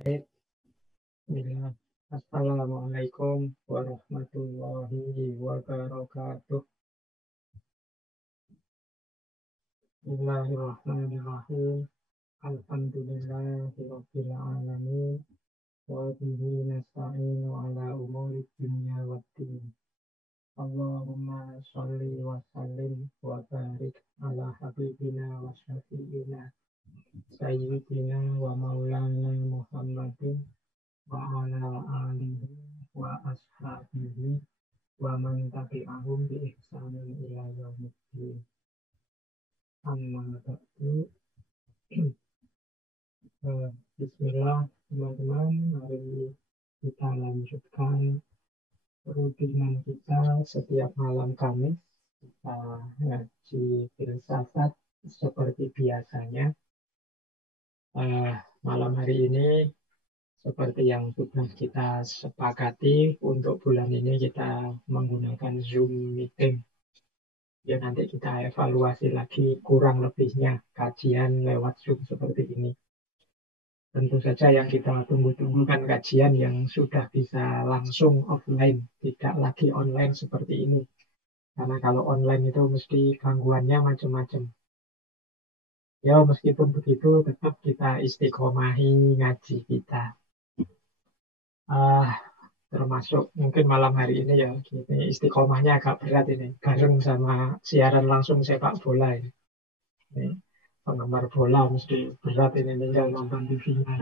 Baik, bismillah. Assalamualaikum warahmatullahi wabarakatuh. Bismillahirrahmanirrahim. Alhamdulillahirabbil alamin. Wa bihi nasta'inu ala umuri dunya waddin. Allahumma sholli wa sallim wa barik ala habibina wa syafi'ina sayyidina wa maulana Muhammadin wa ala alihi wa ashabihi wa man tabi'ahum bi ihsanin ila yaumiddin. Amma ba'du. Bismillah teman-teman, mari kita lanjutkan rutinan kita setiap malam Kamis. Kita ngaji filsafat seperti biasanya. Malam hari ini seperti yang sudah kita sepakati, untuk bulan ini kita menggunakan Zoom meeting. Ya nanti kita evaluasi lagi kurang lebihnya kajian lewat Zoom seperti ini. Tentu saja yang kita tunggu-tunggu kan kajian yang sudah bisa langsung offline, tidak lagi online seperti ini. Karena kalau online itu mesti gangguannya macam-macam. Ya meskipun begitu tetap kita istiqomahi ngaji kita. Ah, termasuk mungkin malam hari ini ya, ini istiqomahnya agak berat ini, bareng sama siaran langsung sepak bola ini. Ini penggemar bola mesti berat ini tinggal nonton TV-nya.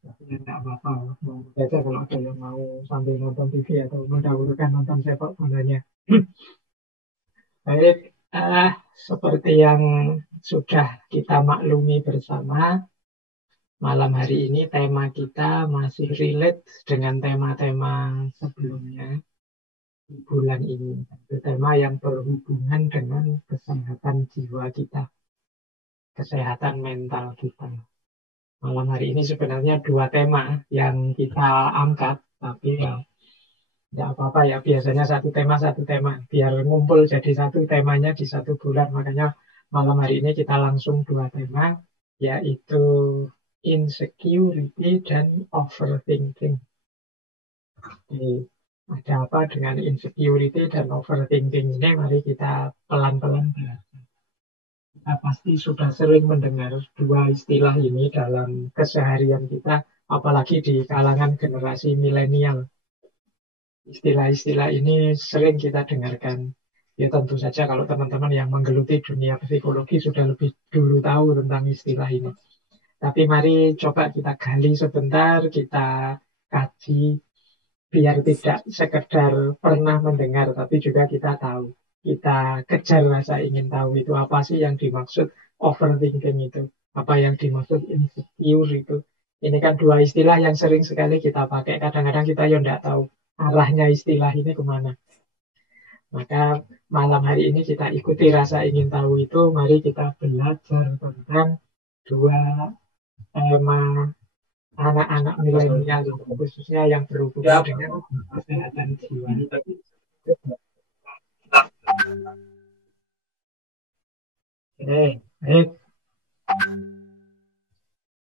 Tapi ya nggak apa-apa, mau saja kalau ada yang mau sambil nonton TV atau mendahulukan nonton sepak bolanya. Baik, seperti yang sudah kita maklumi bersama, malam hari ini tema kita masih relate dengan tema-tema sebelumnya di bulan ini. Itu tema yang berhubungan dengan kesehatan jiwa kita, kesehatan mental kita. Malam hari ini sebenarnya dua tema yang kita angkat, tapi ya tidak apa-apa ya, biasanya satu tema, biar ngumpul jadi satu temanya di satu bulan. Makanya malam hari ini kita langsung dua tema, yaitu insecurity dan overthinking. Jadi, ada apa dengan insecurity dan overthinking ini? Mari kita pelan-pelan bahas. Kita pasti sudah sering mendengar dua istilah ini dalam keseharian kita, apalagi di kalangan generasi milenial. Istilah-istilah ini sering kita dengarkan. Ya tentu saja kalau teman-teman yang menggeluti dunia psikologi sudah lebih dulu tahu tentang istilah ini. Tapi mari coba kita gali sebentar, kita kaji, biar tidak sekedar pernah mendengar, tapi juga kita tahu. Kita kejar rasa ingin tahu itu apa sih yang dimaksud overthinking itu. Apa yang dimaksud insecure itu. Ini kan dua istilah yang sering sekali kita pakai. Kadang-kadang kita ya tidak tahu arahnya istilah ini kemana. Maka malam hari ini kita ikuti rasa ingin tahu itu. Mari kita belajar tentang dua tema anak-anak milenial, khususnya yang berhubungan dengan kesehatan jiwa. Oke, baik.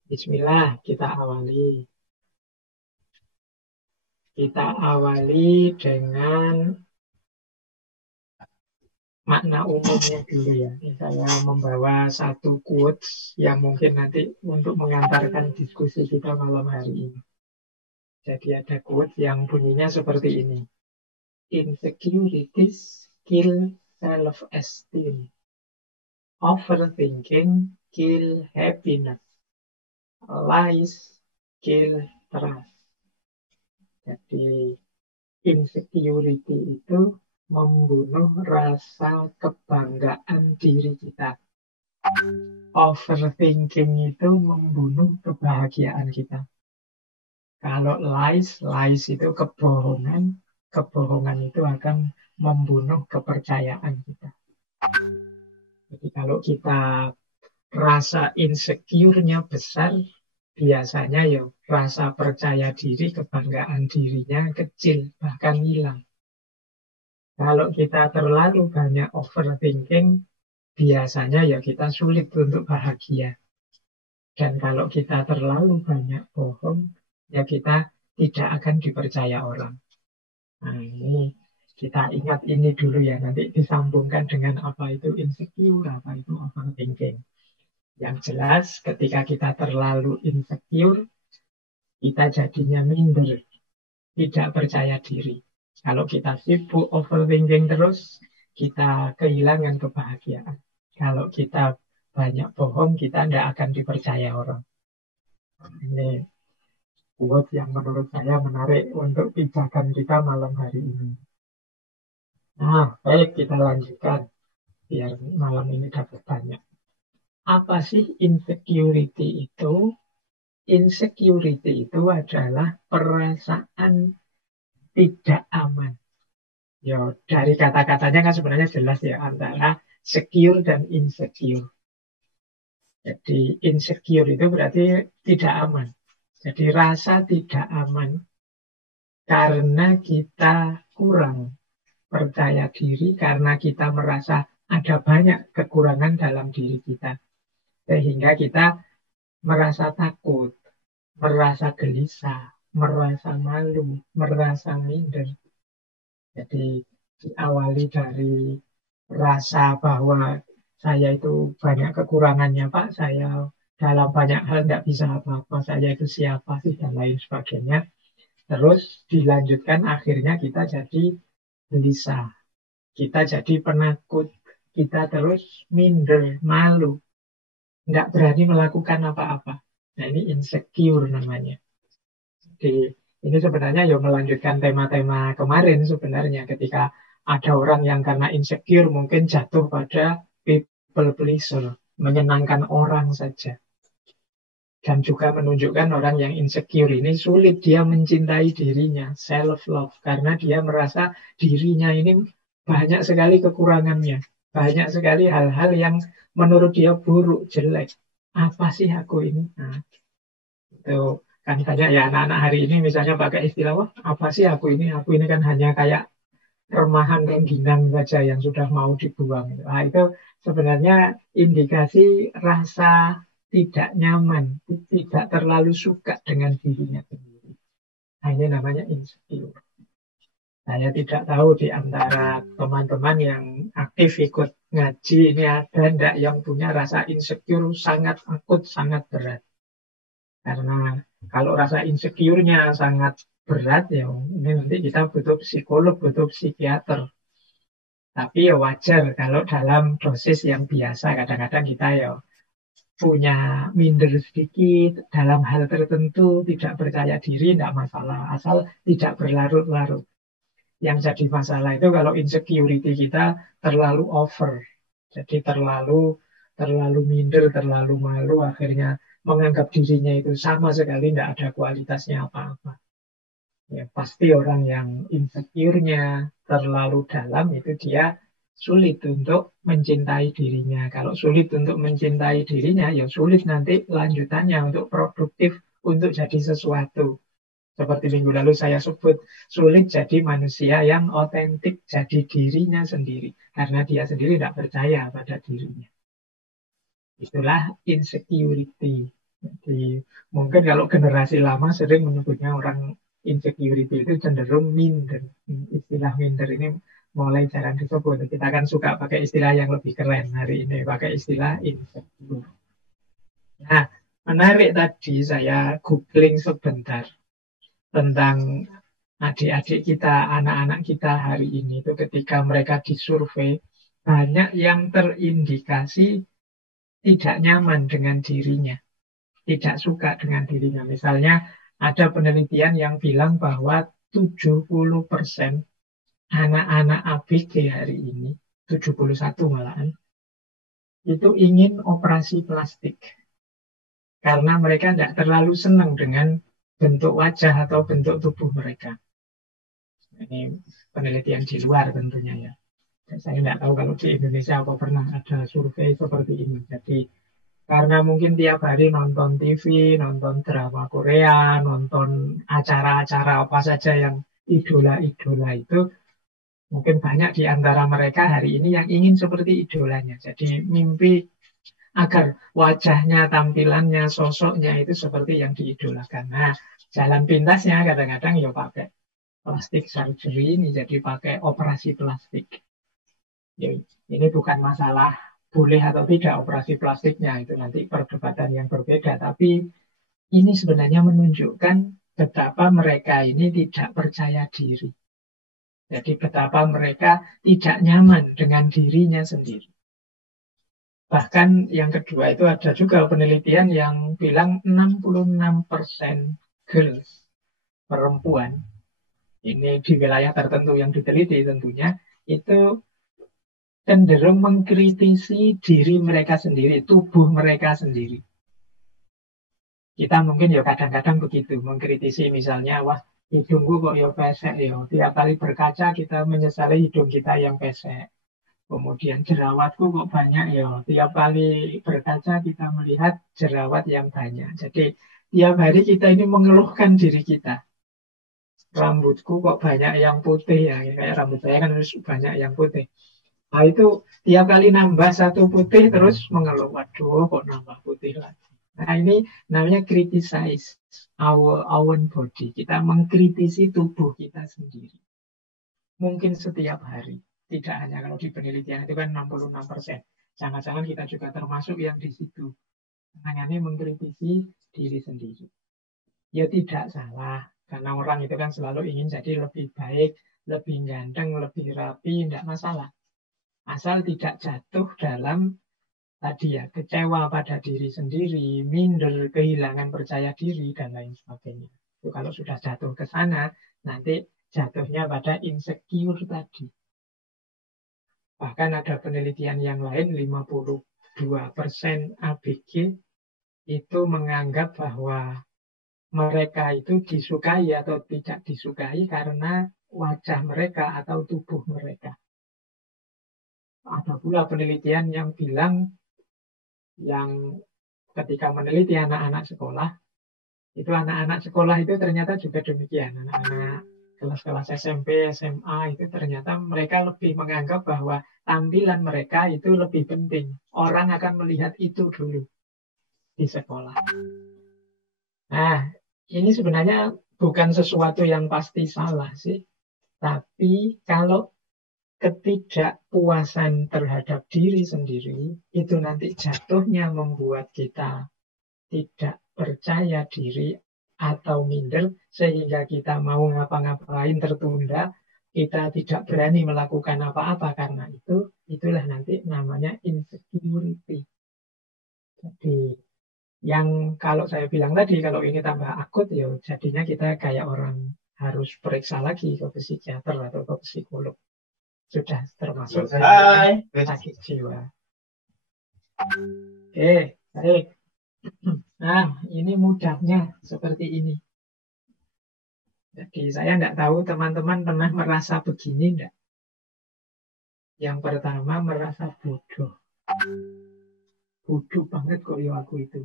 Bismillah, kita awali. Kita awali dengan makna umumnya dulu ya. Ini saya membawa satu quotes yang mungkin nanti untuk mengantarkan diskusi kita malam hari ini. Jadi ada quotes yang bunyinya seperti ini. Insecurities kill self-esteem. Overthinking kill happiness. Lies kill trust. Jadi insecurity itu membunuh rasa kebanggaan diri kita. Overthinking itu membunuh kebahagiaan kita. Kalau lies itu kebohongan, kebohongan itu akan membunuh kepercayaan kita. Jadi kalau kita rasa insecure-nya besar, biasanya ya rasa percaya diri, kebanggaan dirinya kecil, bahkan hilang. Kalau kita terlalu banyak overthinking, biasanya ya kita sulit untuk bahagia. Dan kalau kita terlalu banyak bohong, ya kita tidak akan dipercaya orang. Nah, ini kita ingat ini dulu ya, nanti disambungkan dengan apa itu insecure, apa itu overthinking. Yang jelas ketika kita terlalu insecure, kita jadinya minder, tidak percaya diri. Kalau kita sibuk overthinking terus, kita kehilangan kebahagiaan. Kalau kita banyak bohong, kita tidak akan dipercaya orang. Ini quote yang menurut saya menarik untuk pijakan kita malam hari ini. Nah, baik kita lanjutkan biar malam ini dapat banyak. Apa sih insecurity itu? Insecurity itu adalah perasaan tidak aman. Ya, dari kata-katanya kan sebenarnya jelas ya antara secure dan insecure. Jadi insecure itu berarti tidak aman. Jadi rasa tidak aman karena kita kurang percaya diri, karena kita merasa ada banyak kekurangan dalam diri kita. Sehingga kita merasa takut, merasa gelisah, merasa malu, merasa minder. Jadi diawali dari rasa bahwa saya itu banyak kekurangannya Pak, saya dalam banyak hal tidak bisa apa-apa, saya itu siapa sih, dan lain sebagainya. Terus dilanjutkan akhirnya kita jadi gelisah, kita jadi penakut, kita terus minder, malu, nggak berani melakukan apa-apa. Nah ini insecure namanya. Jadi ini sebenarnya ya melanjutkan tema-tema kemarin sebenarnya ketika ada orang yang karena insecure mungkin jatuh pada people pleaser, menyenangkan orang saja. Dan juga menunjukkan orang yang insecure ini sulit dia mencintai dirinya, self-love, karena dia merasa dirinya ini banyak sekali kekurangannya, banyak sekali hal-hal yang menurut dia buruk, jelek. Apa sih aku ini? Nah, itu kan banyak ya anak-anak hari ini misalnya pakai istilah, wah apa sih aku ini kan hanya kayak remahan rengginang saja yang sudah mau dibuang. Nah, itu sebenarnya indikasi rasa tidak nyaman, tidak terlalu suka dengan dirinya sendiri. Nah, ini namanya insecure. Saya tidak tahu di antara teman-teman yang aktif ikut ngaji ini ada enggak yang punya rasa insecure sangat akut, sangat berat. Karena kalau rasa insecure-nya sangat berat ya ini nanti kita butuh psikolog, butuh psikiater. Tapi ya wajar kalau dalam dosis yang biasa kadang-kadang kita ya punya minder sedikit dalam hal tertentu, tidak percaya diri, tidak masalah. Asal tidak berlarut-larut. Yang jadi masalah itu kalau insecurity kita terlalu over. Jadi terlalu minder, terlalu malu, akhirnya menganggap dirinya itu sama sekali tidak ada kualitasnya apa-apa. Ya, pasti orang yang insecure-nya terlalu dalam itu dia sulit untuk mencintai dirinya. Kalau sulit untuk mencintai dirinya, ya sulit nanti lanjutannya untuk produktif, untuk jadi sesuatu. Seperti minggu lalu saya sebut, sulit jadi manusia yang otentik, jadi dirinya sendiri. Karena dia sendiri tidak percaya pada dirinya. Itulah insecurity. Jadi mungkin kalau generasi lama sering menyebutnya orang insecurity itu cenderung minder. Istilah minder ini mulai jarang disebut. Kita kan suka pakai istilah yang lebih keren hari ini, pakai istilah insecure. Nah, menarik tadi saya googling sebentar tentang adik-adik kita, anak-anak kita hari ini itu ketika mereka disurvei, banyak yang terindikasi tidak nyaman dengan dirinya, tidak suka dengan dirinya. Misalnya ada penelitian yang bilang bahwa 70% anak-anak ABG hari ini, 71 malahan, itu ingin operasi plastik. Karena mereka tidak terlalu senang dengan bentuk wajah atau bentuk tubuh mereka. Ini penelitian di luar tentunya ya. Saya tidak tahu kalau di Indonesia apa pernah ada survei seperti ini. Jadi karena mungkin tiap hari nonton TV, nonton drama Korea, nonton acara-acara apa saja yang idola-idola itu, mungkin banyak di antara mereka hari ini yang ingin seperti idolanya. Jadi mimpi agar wajahnya, tampilannya, sosoknya itu seperti yang diidolakan. Nah, jalan pintasnya kadang-kadang ya pakai plastik surgery ini, jadi pakai operasi plastik. Ya, ini bukan masalah boleh atau tidak operasi plastiknya, itu nanti perdebatan yang berbeda. Tapi ini sebenarnya menunjukkan betapa mereka ini tidak percaya diri. Jadi betapa mereka tidak nyaman dengan dirinya sendiri. Bahkan yang kedua itu ada juga penelitian yang bilang 66% girls, perempuan, ini di wilayah tertentu yang diteliti tentunya, itu cenderung mengkritisi diri mereka sendiri, tubuh mereka sendiri. Kita mungkin ya kadang-kadang begitu, mengkritisi misalnya, wah hidungku kok ya pesek ya. Tiap kali berkaca kita menyesali hidung kita yang pesek. Kemudian jerawatku kok banyak ya. Tiap kali berkaca kita melihat jerawat yang banyak. Jadi tiap hari kita ini mengeluhkan diri kita. Rambutku kok banyak yang putih ya. Kayak rambut saya kan harus banyak yang putih. Nah itu tiap kali nambah satu putih terus mengeluh. Waduh kok nambah putih lagi. Nah ini namanya criticize our own body. Kita mengkritisi tubuh kita sendiri. Mungkin setiap hari. Tidak hanya kalau di penelitian itu kan 66%. Jangan-jangan kita juga termasuk yang di situ. Hanya mengkritisi diri sendiri. Ya tidak salah. Karena orang itu kan selalu ingin jadi lebih baik, lebih ganteng, lebih rapi, tidak masalah. Asal tidak jatuh dalam tadi ya, kecewa pada diri sendiri, minder, kehilangan percaya diri, dan lain sebagainya. Itu kalau sudah jatuh ke sana, nanti jatuhnya pada insecure tadi. Bahkan ada penelitian yang lain, 52% ABG itu menganggap bahwa mereka itu disukai atau tidak disukai karena wajah mereka atau tubuh mereka. Ada pula penelitian yang bilang yang ketika meneliti anak-anak sekolah, itu anak-anak sekolah itu ternyata juga demikian. Anak-anak kelas-kelas SMP, SMA itu ternyata mereka lebih menganggap bahwa tampilan mereka itu lebih penting. Orang akan melihat itu dulu di sekolah. Nah, ini sebenarnya bukan sesuatu yang pasti salah sih. Tapi kalau ketidakpuasan terhadap diri sendiri, itu nanti jatuhnya membuat kita tidak percaya diri atau minder, sehingga kita mau ngapa-ngapain tertunda, kita tidak berani melakukan apa-apa karena itulah nanti namanya insecurity. Jadi yang kalau saya bilang tadi, kalau ini tambah akut, ya jadinya kita kayak orang harus periksa lagi ke psikiater atau ke psikolog. Sudah termasuk sakit jiwa. Oke, baik. Nah, ini mudahnya seperti ini. Jadi saya tidak tahu teman-teman pernah merasa begini enggak? Yang pertama merasa bodoh. Bodoh banget kok ya aku itu.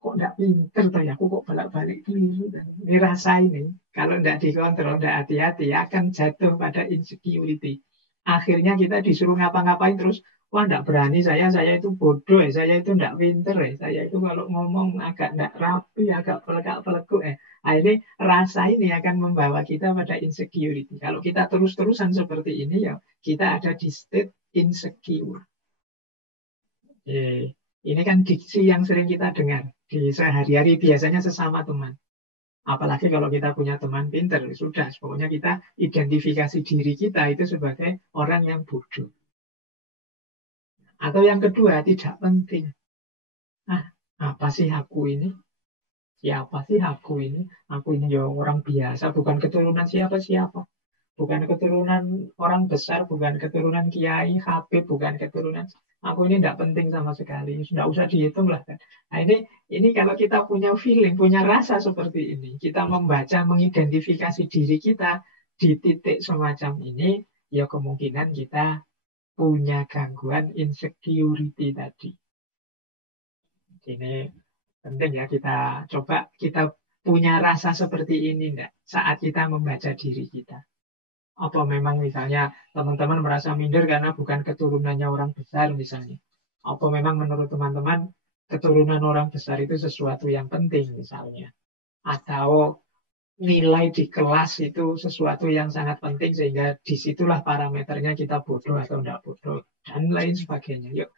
Kok enggak pinter tuh ya, aku kok balik-balik keliru. Ini rasa ini, kalau enggak dikontrol, enggak hati-hati, akan jatuh pada insecurity. Akhirnya kita disuruh ngapa-ngapain terus, wah enggak berani saya itu bodoh, saya itu enggak pinter, saya itu kalau ngomong agak enggak rapi, agak pelegak-peleguk. Nah, ini rasa ini akan membawa kita pada insecurity. Kalau kita terus-terusan seperti ini, ya kita ada di state insecure. Ini kan diksi yang sering kita dengar di sehari-hari, biasanya sesama teman. Apalagi kalau kita punya teman pinter, sudah. Pokoknya kita identifikasi diri kita itu sebagai orang yang bodoh. Atau yang kedua, tidak penting. Apa sih aku ini? Siapa sih aku ini? Aku ini ya orang biasa, bukan keturunan siapa-siapa. Bukan keturunan orang besar, bukan keturunan kiai, habib, bukan keturunan. Aku ini tidak penting sama sekali. Sudah usah dihitung lah kan. Nah ini kalau kita punya feeling, punya rasa seperti ini, kita membaca, mengidentifikasi diri kita di titik semacam ini, ya kemungkinan kita punya gangguan insecurity tadi. Ini penting ya kita coba kita punya rasa seperti ini enggak saat kita membaca diri kita. Apa memang misalnya teman-teman merasa minder karena bukan keturunannya orang besar misalnya. Apa memang menurut teman-teman keturunan orang besar itu sesuatu yang penting misalnya? Atau nilai di kelas itu sesuatu yang sangat penting sehingga disitulah parameternya kita bodoh atau tidak bodoh dan lain sebagainya. Yuk,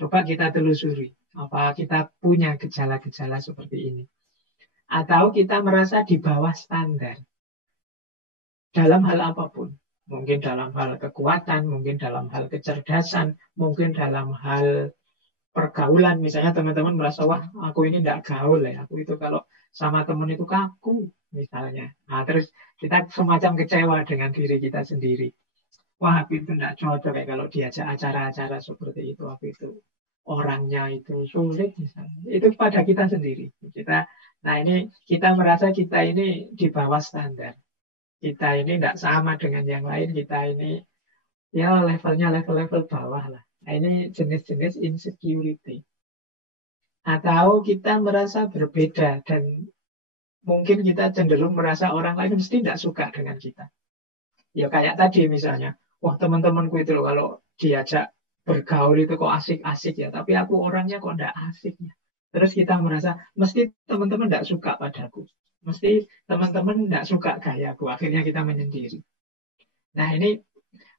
coba kita telusuri. Apa kita punya gejala-gejala seperti ini? Atau kita merasa di bawah standar dalam hal apapun. Mungkin dalam hal kekuatan, mungkin dalam hal kecerdasan, mungkin dalam hal pergaulan. Misalnya teman-teman merasa, wah aku ini tidak gaul ya. Aku itu kalau sama teman itu kaku misalnya. Nah terus kita semacam kecewa dengan diri kita sendiri. Wah aku itu tidak cocok ya kalau diajak acara-acara seperti itu. Aku itu orangnya itu sulit misalnya. Itu pada kita sendiri. Nah ini kita merasa kita ini di bawah standar. Kita ini tidak sama dengan yang lain. Kita ini ya levelnya level-level bawah lah. Nah, ini jenis-jenis insecurity. Atau kita merasa berbeda dan mungkin kita cenderung merasa orang lain mesti tidak suka dengan kita. Ya kayak tadi misalnya, wah teman-temanku itu loh kalau diajak bergaul itu kok asik-asik ya, tapi aku orangnya kok tidak asik ya. Terus kita merasa mesti teman-teman tidak suka padaku. Mesti teman-teman tidak suka gayaku. Akhirnya kita menyendiri. Nah ini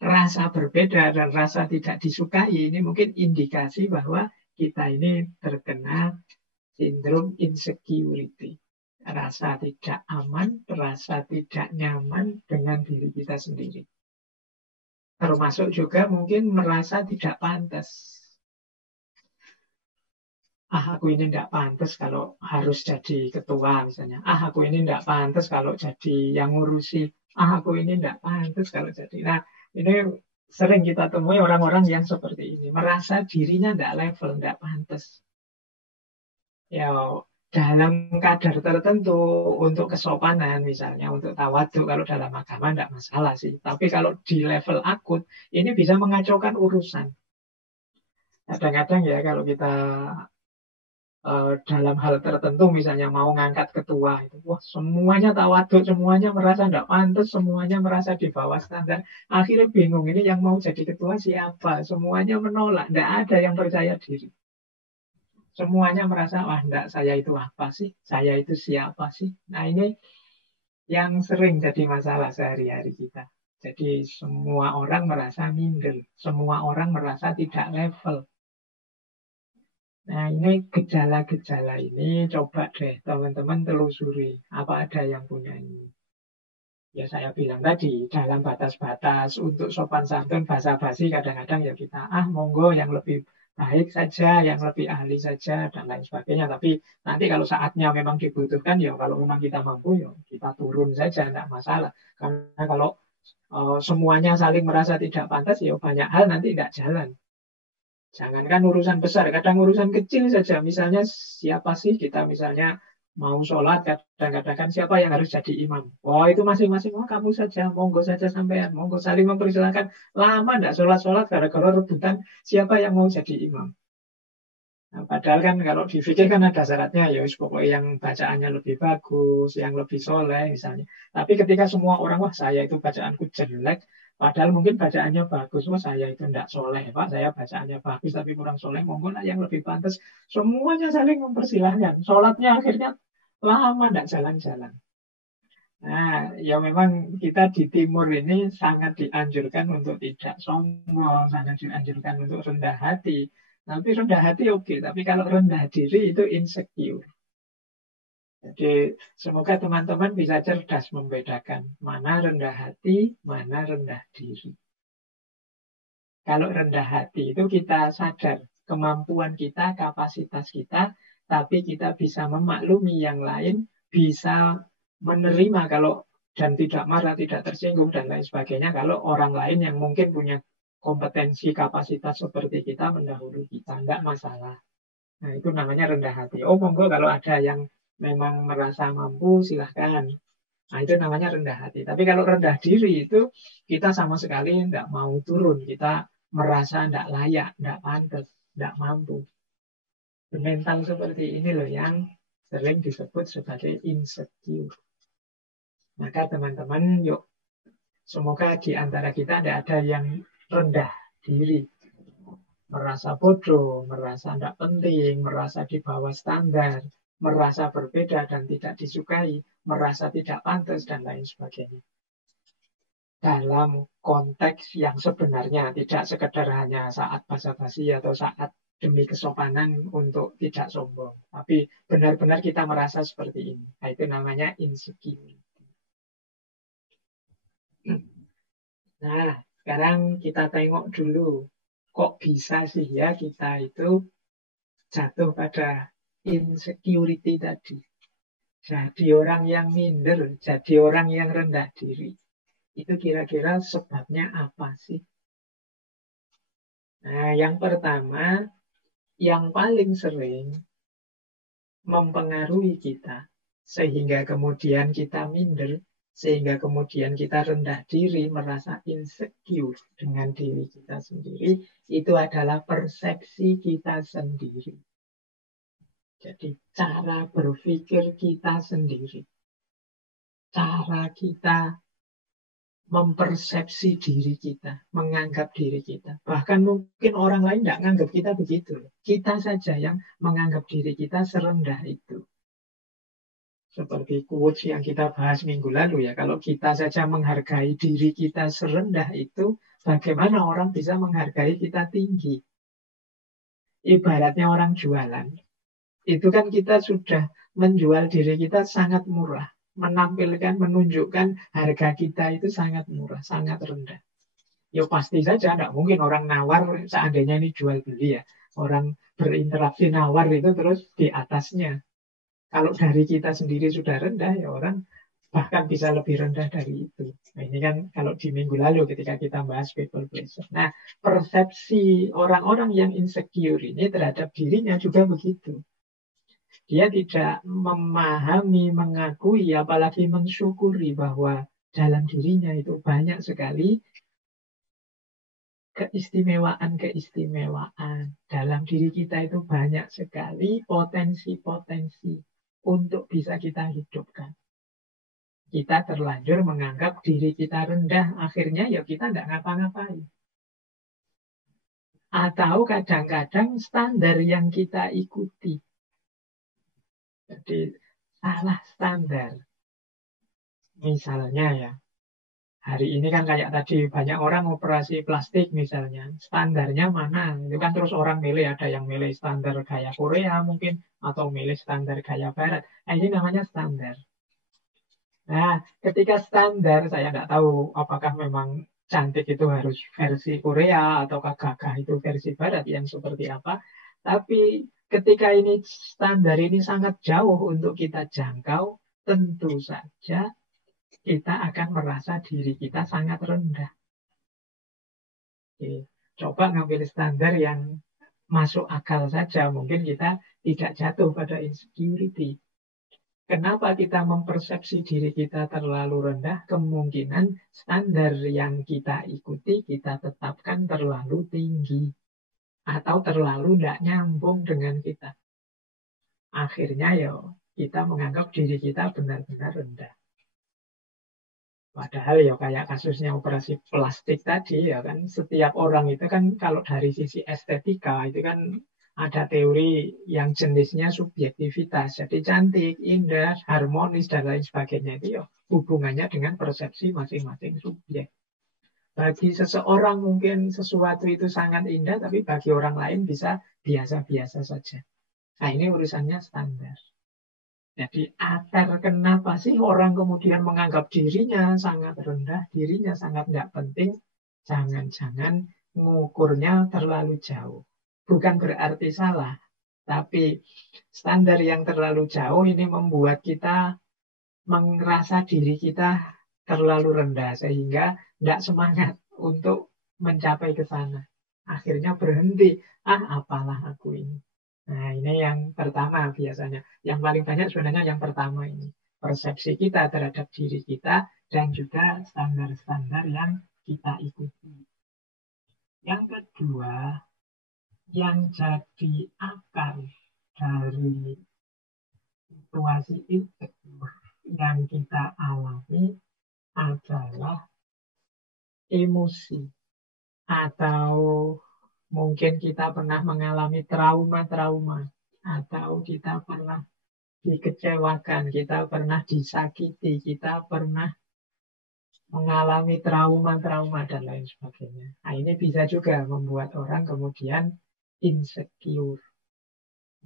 rasa berbeda dan rasa tidak disukai ini mungkin indikasi bahwa kita ini terkena sindrom insecurity. Rasa tidak aman, rasa tidak nyaman dengan diri kita sendiri. Termasuk juga mungkin merasa tidak pantas. Aku ini tidak pantas kalau harus jadi ketua misalnya. Aku ini tidak pantas kalau jadi yang ngurusi. Aku ini tidak pantas kalau jadi. Nah, ini sering kita temui orang-orang yang seperti ini. Merasa dirinya tidak level, tidak pantas. Ya, dalam kadar tertentu untuk kesopanan misalnya, untuk tawadhu kalau dalam agama tidak masalah sih. Tapi kalau di level akut, ini bisa mengacaukan urusan. Kadang-kadang ya kalau kita dalam hal tertentu misalnya mau ngangkat ketua itu wah semuanya tawaduk semuanya merasa tidak pantas semuanya merasa di bawah standar akhirnya bingung ini yang mau jadi ketua siapa semuanya menolak tidak ada yang percaya diri semuanya merasa wah enggak saya itu apa sih saya itu siapa sih nah ini yang sering jadi masalah sehari-hari kita jadi semua orang merasa minder semua orang merasa tidak level. Nah, ini gejala-gejala ini coba deh teman-teman telusuri. Apa ada yang punya ini? Ya saya bilang tadi, dalam batas-batas untuk sopan santun basa-basi kadang-kadang ya kita, monggo yang lebih baik saja, yang lebih ahli saja, dan lain sebagainya. Tapi nanti kalau saatnya memang dibutuhkan, ya kalau memang kita mampu, ya kita turun saja, tidak masalah. Karena kalau semuanya saling merasa tidak pantas, ya banyak hal nanti tidak jalan. Jangankan urusan besar, kadang urusan kecil saja. Misalnya siapa sih kita misalnya mau sholat, kadang-kadang kan siapa yang harus jadi imam. Oh itu masing-masing, oh kamu saja, monggo saja sampean, monggo saling mempersilahkan. Lama ndak sholat-sholat gara-gara rebutan siapa yang mau jadi imam. Nah, padahal kan kalau di fikih kan ada syaratnya, ya pokoknya yang bacaannya lebih bagus, yang lebih soleh misalnya. Tapi ketika semua orang, wah saya itu bacaanku jelek, padahal mungkin bacaannya bagus, wah saya itu tidak soleh, Pak, saya bacaannya bagus tapi kurang soleh, monggo lah yang lebih pantas. Semuanya saling mempersilahkan. Sholatnya akhirnya lama tidak jalan-jalan. Nah, ya memang kita di timur ini sangat dianjurkan untuk tidak sombong, sangat dianjurkan untuk rendah hati. Tapi rendah hati oke, tapi kalau rendah diri itu insecure. Jadi semoga teman-teman bisa cerdas membedakan mana rendah hati, mana rendah diri. Kalau rendah hati itu kita sadar kemampuan kita, kapasitas kita, tapi kita bisa memaklumi yang lain, bisa menerima kalau dan tidak marah, tidak tersinggung dan lain sebagainya kalau orang lain yang mungkin punya kompetensi kapasitas seperti kita mendahului kita, enggak masalah. Nah, itu namanya rendah hati. Oh, monggo kalau ada yang memang merasa mampu silahkan. Nah, itu namanya rendah hati. Tapi kalau rendah diri itu kita sama sekali enggak mau turun, kita merasa enggak layak, enggak pantas, enggak mampu. Mental seperti ini loh yang sering disebut sebagai insecure. Maka teman-teman, yuk semoga di antara kita tidak ada yang rendah diri. merasa bodoh, merasa tidak penting, merasa di bawah standar, merasa berbeda dan tidak disukai, merasa tidak pantas, dan lain sebagainya. Dalam konteks yang sebenarnya, tidak sekedar hanya saat basa-basi atau saat demi kesopanan untuk tidak sombong. Tapi benar-benar kita merasa seperti ini. Nah, itu namanya insecure. Nah, sekarang kita tengok dulu. Kok bisa sih ya kita itu jatuh pada insecurity tadi. Jadi orang yang minder, jadi orang yang rendah diri. Itu kira-kira sebabnya apa sih? Nah, yang pertama, yang paling sering mempengaruhi kita, sehingga kemudian kita minder, sehingga kemudian kita rendah diri, merasa insecure dengan diri kita sendiri, itu adalah persepsi kita sendiri. Jadi cara berpikir kita sendiri, cara kita mempersepsi diri kita, menganggap diri kita. Bahkan mungkin orang lain tidak menganggap kita begitu. Kita saja yang menganggap diri kita serendah itu. Seperti quotes yang kita bahas minggu lalu ya, kalau kita saja menghargai diri kita serendah itu, bagaimana orang bisa menghargai kita tinggi? Ibaratnya orang jualan. Itu kan kita sudah menjual diri kita sangat murah. Menampilkan, menunjukkan harga kita itu sangat murah, sangat rendah. Ya pasti saja, tidak mungkin orang nawar seandainya ini jual beli ya. Orang berinteraksi nawar itu terus di atasnya. Kalau dari kita sendiri sudah rendah, ya orang bahkan bisa lebih rendah dari itu. Nah, ini kan kalau di minggu lalu ketika kita bahas people pleaser. Nah, persepsi orang-orang yang insecure ini terhadap dirinya juga begitu. Dia tidak memahami, mengakui, apalagi mensyukuri bahwa dalam dirinya itu banyak sekali keistimewaan-keistimewaan. Dalam diri kita itu banyak sekali potensi-potensi untuk bisa kita hidupkan. Kita terlanjur menganggap diri kita rendah, akhirnya ya kita nggak ngapa-ngapain. Atau kadang-kadang standar yang kita ikuti. Jadi salah standar. Misalnya ya, hari ini kan kayak tadi banyak orang operasi plastik misalnya. Standarnya mana? Itu kan terus orang milih, ada yang milih standar gaya Korea mungkin, atau milih standar gaya Barat. Nah, ini namanya standar. Nah, ketika standar, saya nggak tahu apakah memang cantik itu harus versi Korea ataukah gagah itu versi Barat yang seperti apa. Tapi ketika ini standar ini sangat jauh untuk kita jangkau, tentu saja kita akan merasa diri kita sangat rendah. Oke. Coba ngambil standar yang masuk akal saja, mungkin kita tidak jatuh pada insecurity. Kenapa kita mempersepsi diri kita terlalu rendah? Kemungkinan standar yang kita ikuti, kita tetapkan terlalu tinggi. Atau terlalu tidak nyambung dengan kita. Akhirnya ya kita menganggap diri kita benar-benar rendah. Padahal ya kayak kasusnya operasi plastik tadi ya kan, setiap orang itu kan kalau dari sisi estetika itu kan ada teori yang jenisnya subjektivitas. Jadi cantik, indah, harmonis dan lain sebagainya itu ya hubungannya dengan persepsi masing-masing subjek. Bagi seseorang mungkin sesuatu itu sangat indah, tapi bagi orang lain bisa biasa-biasa saja. Nah, ini urusannya standar. Jadi akar kenapa sih orang kemudian menganggap dirinya sangat rendah, dirinya sangat tidak penting, jangan-jangan mengukurnya terlalu jauh. Bukan berarti salah, tapi standar yang terlalu jauh ini membuat kita merasa diri kita terlalu rendah, sehingga tidak semangat untuk mencapai ke sana. Akhirnya berhenti, apalah aku ini. Nah, ini yang pertama biasanya. Yang paling banyak sebenarnya yang pertama ini. Persepsi kita terhadap diri kita dan juga standar-standar yang kita ikuti. Yang kedua, yang jadi akar dari situasi insecure yang kita alami adalah emosi atau Mungkin kita pernah mengalami trauma-trauma, atau kita pernah dikecewakan, kita pernah disakiti, kita pernah mengalami trauma-trauma dan lain sebagainya. Nah, ini bisa juga membuat orang kemudian insecure.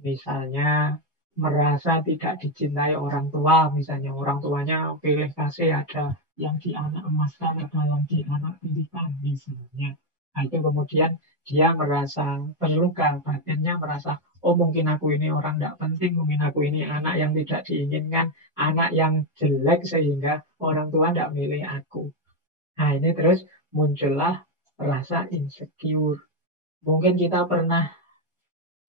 Misalnya merasa tidak dicintai orang tua, misalnya orang tuanya pilih kasih, ada yang di anak emaskan, ada yang di anak titipan, misalnya. Nah, itu kemudian dia merasa terluka, batinnya merasa, oh mungkin aku ini orang tidak penting, mungkin aku ini anak yang tidak diinginkan, anak yang jelek sehingga orang tua tidak milih aku. Nah, ini terus muncullah rasa insecure. Mungkin kita pernah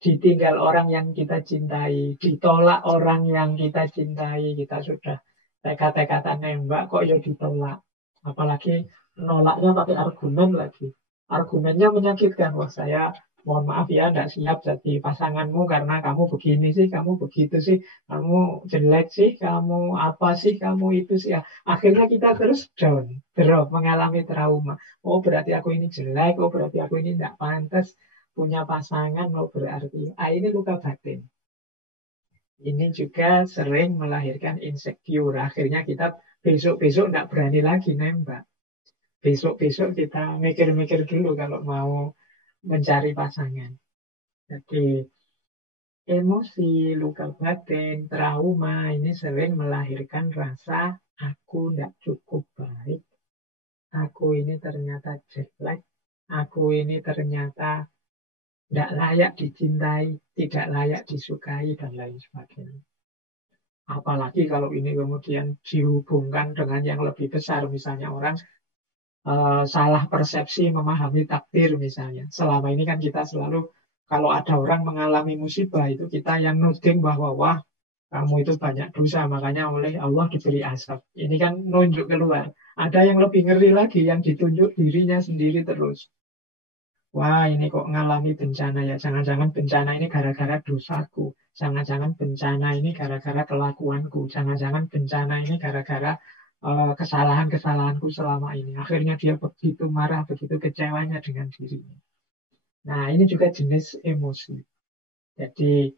ditinggal orang yang kita cintai, ditolak orang yang kita cintai, kita sudah tekad-tekadan nembak kok ya ditolak. Apalagi nolaknya pakai argumen lagi. Argumennya menyakitkan. Wah, saya mohon maaf ya, tidak siap jadi pasanganmu karena kamu begini sih, kamu begitu sih, kamu jelek sih, kamu apa sih, kamu itu sih. Ya, akhirnya kita terus down, drop, mengalami trauma. Oh, berarti aku ini jelek, oh berarti aku ini tidak pantas punya pasangan, mau berarti. Ah, ini luka batin. Ini juga sering melahirkan insecure. Akhirnya kita besok-besok tidak berani lagi nembak. Besok-besok kita mikir-mikir dulu kalau mau mencari pasangan. Jadi emosi, luka batin, trauma ini sering melahirkan rasa aku tidak cukup baik, aku ini ternyata jelek, aku ini ternyata tidak layak dicintai, tidak layak disukai, dan lain sebagainya. Apalagi kalau ini kemudian dihubungkan dengan yang lebih besar, misalnya orang salah persepsi memahami takdir misalnya. Selama ini kan kita selalu, kalau ada orang mengalami musibah itu kita yang nuding bahwa wah kamu itu banyak dosa makanya oleh Allah diberi azab. Ini kan nunjuk keluar. Ada yang lebih ngeri lagi yang ditunjuk dirinya sendiri terus. Wah, ini kok ngalami bencana ya. Jangan-jangan bencana ini gara-gara dosaku. Jangan-jangan bencana ini gara-gara kelakuanku. Jangan-jangan bencana ini gara-gara kesalahan-kesalahanku selama ini. Akhirnya dia begitu marah, begitu kecewanya dengan dirinya. Nah, ini juga jenis emosi. Jadi,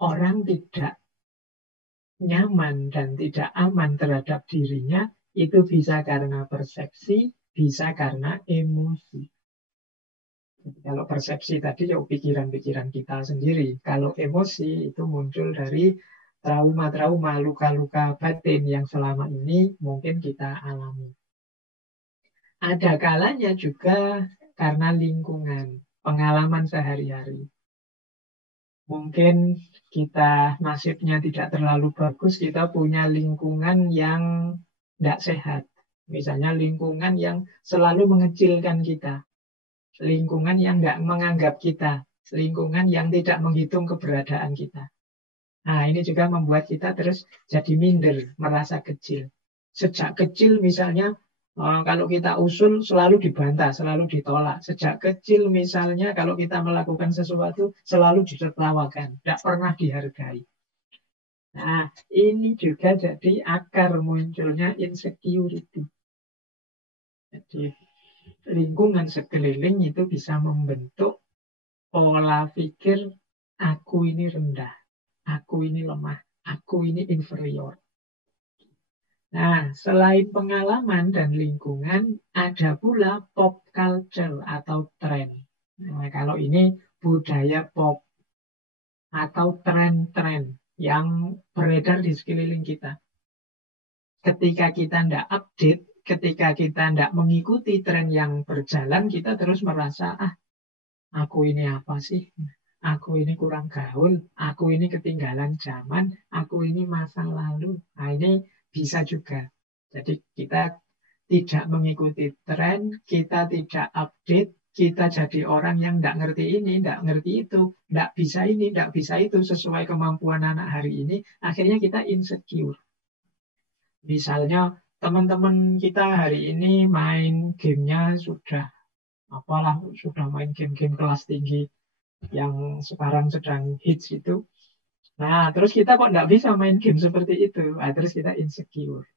orang tidak nyaman dan tidak aman terhadap dirinya, itu bisa karena persepsi, bisa karena emosi. Kalau persepsi tadi ya pikiran-pikiran kita sendiri. Kalau emosi itu muncul dari trauma-trauma, luka-luka batin yang selama ini mungkin kita alami. Ada kalanya juga karena lingkungan, pengalaman sehari-hari. Mungkin kita nasibnya tidak terlalu bagus, kita punya lingkungan yang tidak sehat. Misalnya lingkungan yang selalu mengecilkan kita, lingkungan yang nggak menganggap kita, lingkungan yang tidak menghitung keberadaan kita. Nah, ini juga membuat kita terus jadi minder, merasa kecil. Sejak kecil misalnya, kalau kita usul selalu dibantah, selalu ditolak. Sejak kecil misalnya kalau kita melakukan sesuatu selalu ditertawakan, tidak pernah dihargai. Nah, ini juga jadi akar munculnya insecurity. Jadi lingkungan sekeliling itu bisa membentuk pola pikir aku ini rendah, aku ini lemah, aku ini inferior. Nah, selain pengalaman dan lingkungan, ada pula pop culture atau tren. Nah, kalau ini budaya pop atau tren-tren yang beredar di sekeliling kita. Ketika kita tidak update, ketika kita tidak mengikuti tren yang berjalan, kita terus merasa, aku ini apa sih? Aku ini kurang gaul, aku ini ketinggalan zaman, aku ini masa lalu. Nah, ini bisa juga. Jadi kita tidak mengikuti tren, kita tidak update, kita jadi orang yang tidak ngerti ini, tidak ngerti itu, tidak bisa ini, tidak bisa itu, sesuai kemampuan anak hari ini. Akhirnya kita insecure. Misalnya teman-teman kita hari ini main gamenya sudah main game-game kelas tinggi yang sekarang sedang hits itu. Nah, terus kita kok nggak bisa main game seperti itu? Nah, terus kita insecure.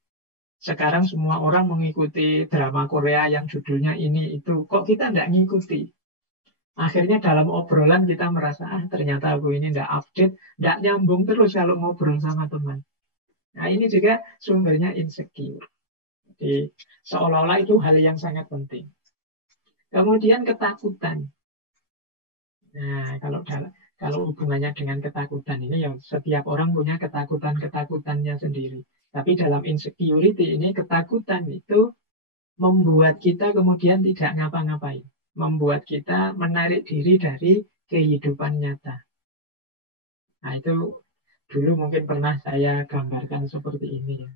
Sekarang semua orang mengikuti drama Korea yang judulnya ini itu. Kok kita nggak ngikuti? Akhirnya dalam obrolan kita merasa, ternyata aku ini tidak update, tidak nyambung terus kalau ngobrol sama teman. Nah ini juga sumbernya insecure. Jadi seolah-olah itu hal yang sangat penting. Kemudian ketakutan. Nah kalau hubungannya dengan ketakutan ini, ya setiap orang punya ketakutan-ketakutannya sendiri. Tapi dalam insecurity ini, ketakutan itu membuat kita kemudian tidak ngapa-ngapain. Membuat kita menarik diri dari kehidupan nyata. Nah itu dulu mungkin pernah saya gambarkan seperti ini ya.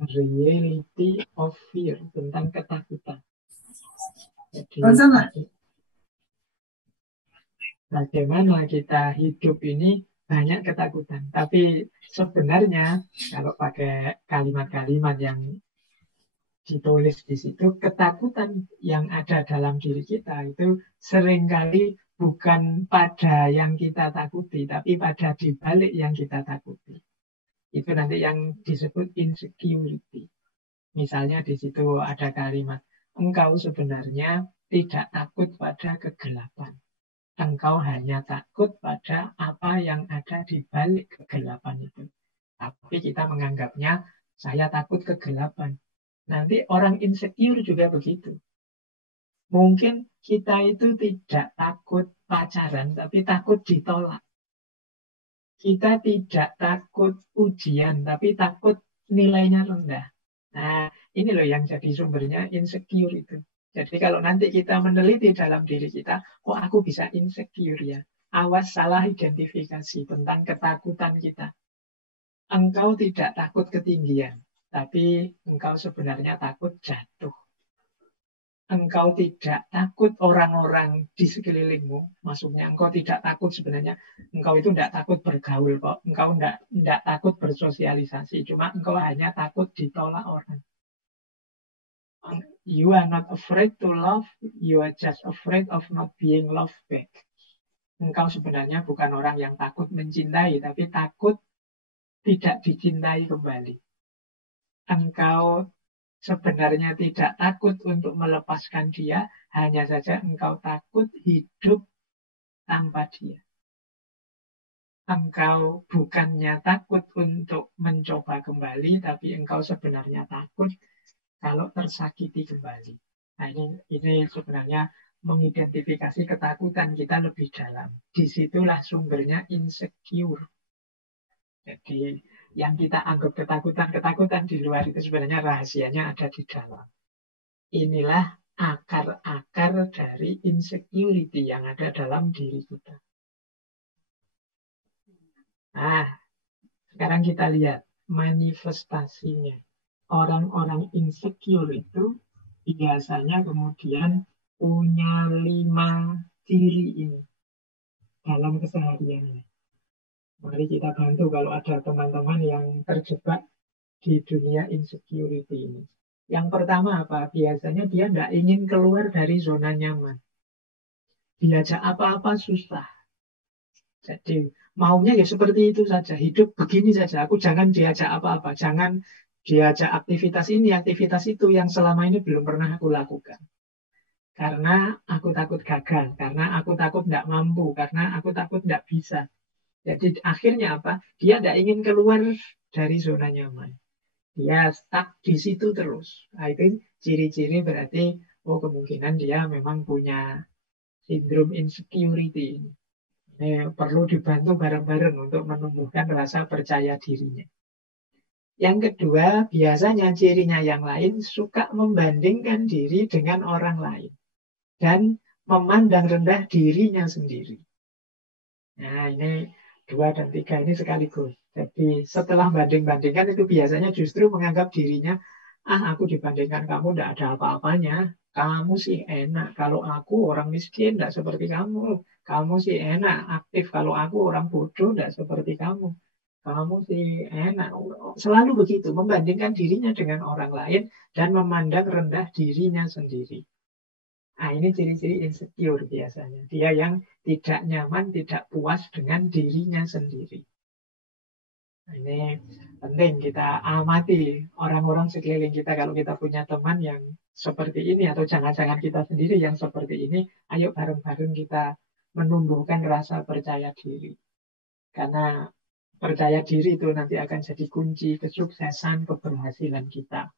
Reality of fear, tentang ketakutan. Jadi bagaimana kita hidup ini banyak ketakutan. Tapi sebenarnya kalau pakai kalimat-kalimat yang ditulis di situ, ketakutan yang ada dalam diri kita itu seringkali bukan pada yang kita takuti, tapi pada dibalik yang kita takuti. Itu nanti yang disebut insecurity. Misalnya di situ ada kalimat, engkau sebenarnya tidak takut pada kegelapan. Engkau hanya takut pada apa yang ada di balik kegelapan itu. Tapi kita menganggapnya, saya takut kegelapan. Nanti orang insecure juga begitu. Mungkin kita itu tidak takut pacaran, tapi takut ditolak. Kita tidak takut ujian, tapi takut nilainya rendah. Nah, ini loh yang jadi sumbernya insecure itu. Jadi kalau nanti kita meneliti dalam diri kita, kok aku bisa insecure ya? Awas salah identifikasi tentang ketakutan kita. Engkau tidak takut ketinggian, tapi engkau sebenarnya takut jatuh. Engkau tidak takut orang-orang di sekelilingmu, maksudnya engkau tidak takut sebenarnya, engkau itu tidak takut bergaul kok, engkau tidak takut bersosialisasi, cuma engkau hanya takut ditolak orang. You are not afraid to love, you are just afraid of not being loved back. Engkau sebenarnya bukan orang yang takut mencintai, tapi takut tidak dicintai kembali. Engkau sebenarnya tidak takut untuk melepaskan dia, hanya saja engkau takut hidup tanpa dia. Engkau bukannya takut untuk mencoba kembali, tapi engkau sebenarnya takut kalau tersakiti kembali. Nah ini sebenarnya mengidentifikasi ketakutan kita lebih dalam. Disitulah sumbernya insecure. Jadi yang kita anggap ketakutan-ketakutan di luar itu sebenarnya rahasianya ada di dalam. Inilah akar-akar dari insecurity yang ada dalam diri kita. Nah, sekarang kita lihat manifestasinya. Orang-orang insecure itu biasanya kemudian punya 5 ciri ini dalam kesehariannya. Mari kita bantu kalau ada teman-teman yang terjebak di dunia insecurity ini. Yang pertama apa? Biasanya dia tidak ingin keluar dari zona nyaman. Diajak apa-apa susah. Jadi maunya ya seperti itu saja. Hidup begini saja. Aku jangan diajak apa-apa. Jangan diajak aktivitas ini, aktivitas itu yang selama ini belum pernah aku lakukan. Karena aku takut gagal. Karena aku takut tidak mampu. Karena aku takut tidak bisa. Jadi akhirnya apa? Dia tidak ingin keluar dari zona nyaman. Dia stuck di situ terus. Nah, itu ciri-ciri berarti, kemungkinan dia memang punya sindrom insecurity. Ini perlu dibantu bareng-bareng untuk menumbuhkan rasa percaya dirinya. Yang kedua, biasanya cirinya yang lain suka membandingkan diri dengan orang lain. Dan memandang rendah dirinya sendiri. Nah, ini 2 dan 3 ini sekaligus. Jadi setelah banding-bandingkan itu biasanya justru menganggap dirinya, aku dibandingkan kamu tidak ada apa-apanya. Kamu sih enak, kalau aku orang miskin tidak seperti kamu. Kamu sih enak, aktif, kalau aku orang bodoh tidak seperti kamu. Kamu sih enak. Selalu begitu, membandingkan dirinya dengan orang lain dan memandang rendah dirinya sendiri. Nah, ini ciri-ciri insecure biasanya. Dia yang tidak nyaman, tidak puas dengan dirinya sendiri. Ini penting kita amati orang-orang sekeliling kita. Kalau kita punya teman yang seperti ini atau jangan-jangan kita sendiri yang seperti ini, ayo bareng-bareng kita menumbuhkan rasa percaya diri. Karena percaya diri itu nanti akan jadi kunci kesuksesan keberhasilan kita.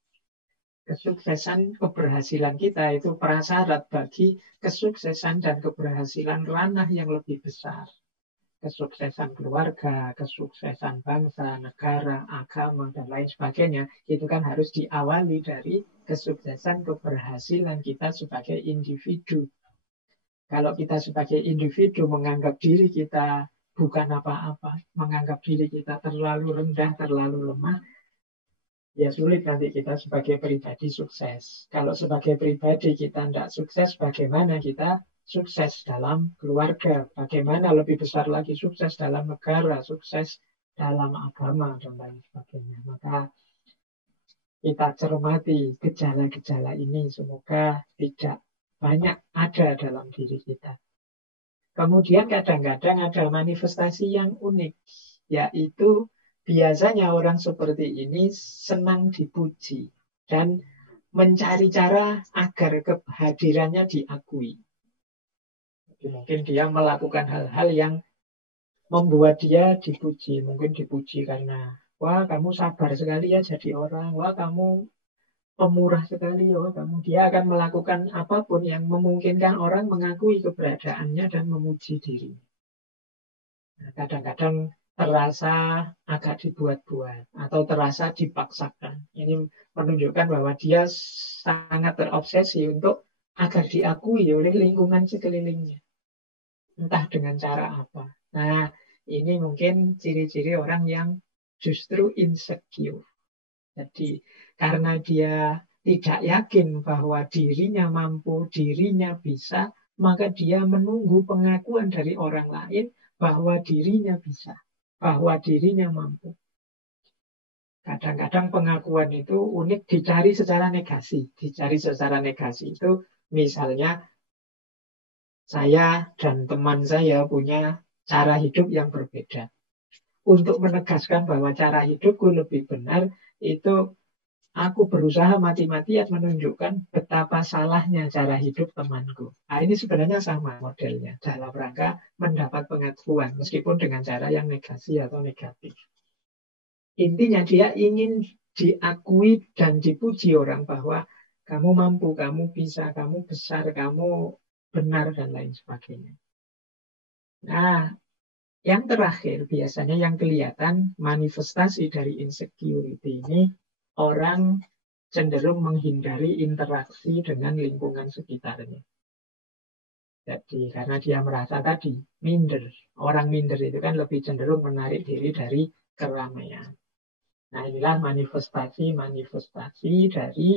Kesuksesan keberhasilan kita itu prasyarat bagi kesuksesan dan keberhasilan ranah yang lebih besar. Kesuksesan keluarga, kesuksesan bangsa, negara, agama, dan lain sebagainya, itu kan harus diawali dari kesuksesan keberhasilan kita sebagai individu. Kalau kita sebagai individu menganggap diri kita bukan apa-apa, menganggap diri kita terlalu rendah, terlalu lemah, ya sulit nanti kita sebagai pribadi sukses. Kalau sebagai pribadi kita tidak sukses, bagaimana kita sukses dalam keluarga, bagaimana lebih besar lagi sukses dalam negara, sukses dalam agama, dan lain sebagainya. Maka kita cermati gejala-gejala ini, semoga tidak banyak ada dalam diri kita. Kemudian kadang-kadang ada manifestasi yang unik, yaitu biasanya orang seperti ini senang dipuji dan mencari cara agar kehadirannya diakui. Mungkin dia melakukan hal-hal yang membuat dia dipuji. Mungkin dipuji karena, wah kamu sabar sekali ya jadi orang, wah kamu pemurah sekali, wah kamu. Dia akan melakukan apapun yang memungkinkan orang mengakui keberadaannya dan memuji diri. Nah, kadang-kadang terasa agak dibuat-buat atau terasa dipaksakan. Ini menunjukkan bahwa dia sangat terobsesi untuk agar diakui oleh lingkungan sekelilingnya. Entah dengan cara apa. Nah, ini mungkin ciri-ciri orang yang justru insecure. Jadi, karena dia tidak yakin bahwa dirinya mampu, dirinya bisa, maka dia menunggu pengakuan dari orang lain bahwa dirinya bisa, bahwa dirinya mampu. Kadang-kadang pengakuan itu unik dicari secara negasi. Dicari secara negasi itu misalnya saya dan teman saya punya cara hidup yang berbeda. Untuk menegaskan bahwa cara hidupku lebih benar, itu aku berusaha mati-matian menunjukkan betapa salahnya cara hidup temanku. Nah, ini sebenarnya sama modelnya dalam rangka mendapat pengakuan, meskipun dengan cara yang negasi atau negatif. Intinya dia ingin diakui dan dipuji orang bahwa kamu mampu, kamu bisa, kamu besar, kamu benar, dan lain sebagainya. Nah, yang terakhir biasanya yang kelihatan manifestasi dari insecurity ini, orang cenderung menghindari interaksi dengan lingkungan sekitarnya. Jadi karena dia merasa tadi minder, orang minder itu kan lebih cenderung menarik diri dari keramaian. Nah, inilah manifestasi dari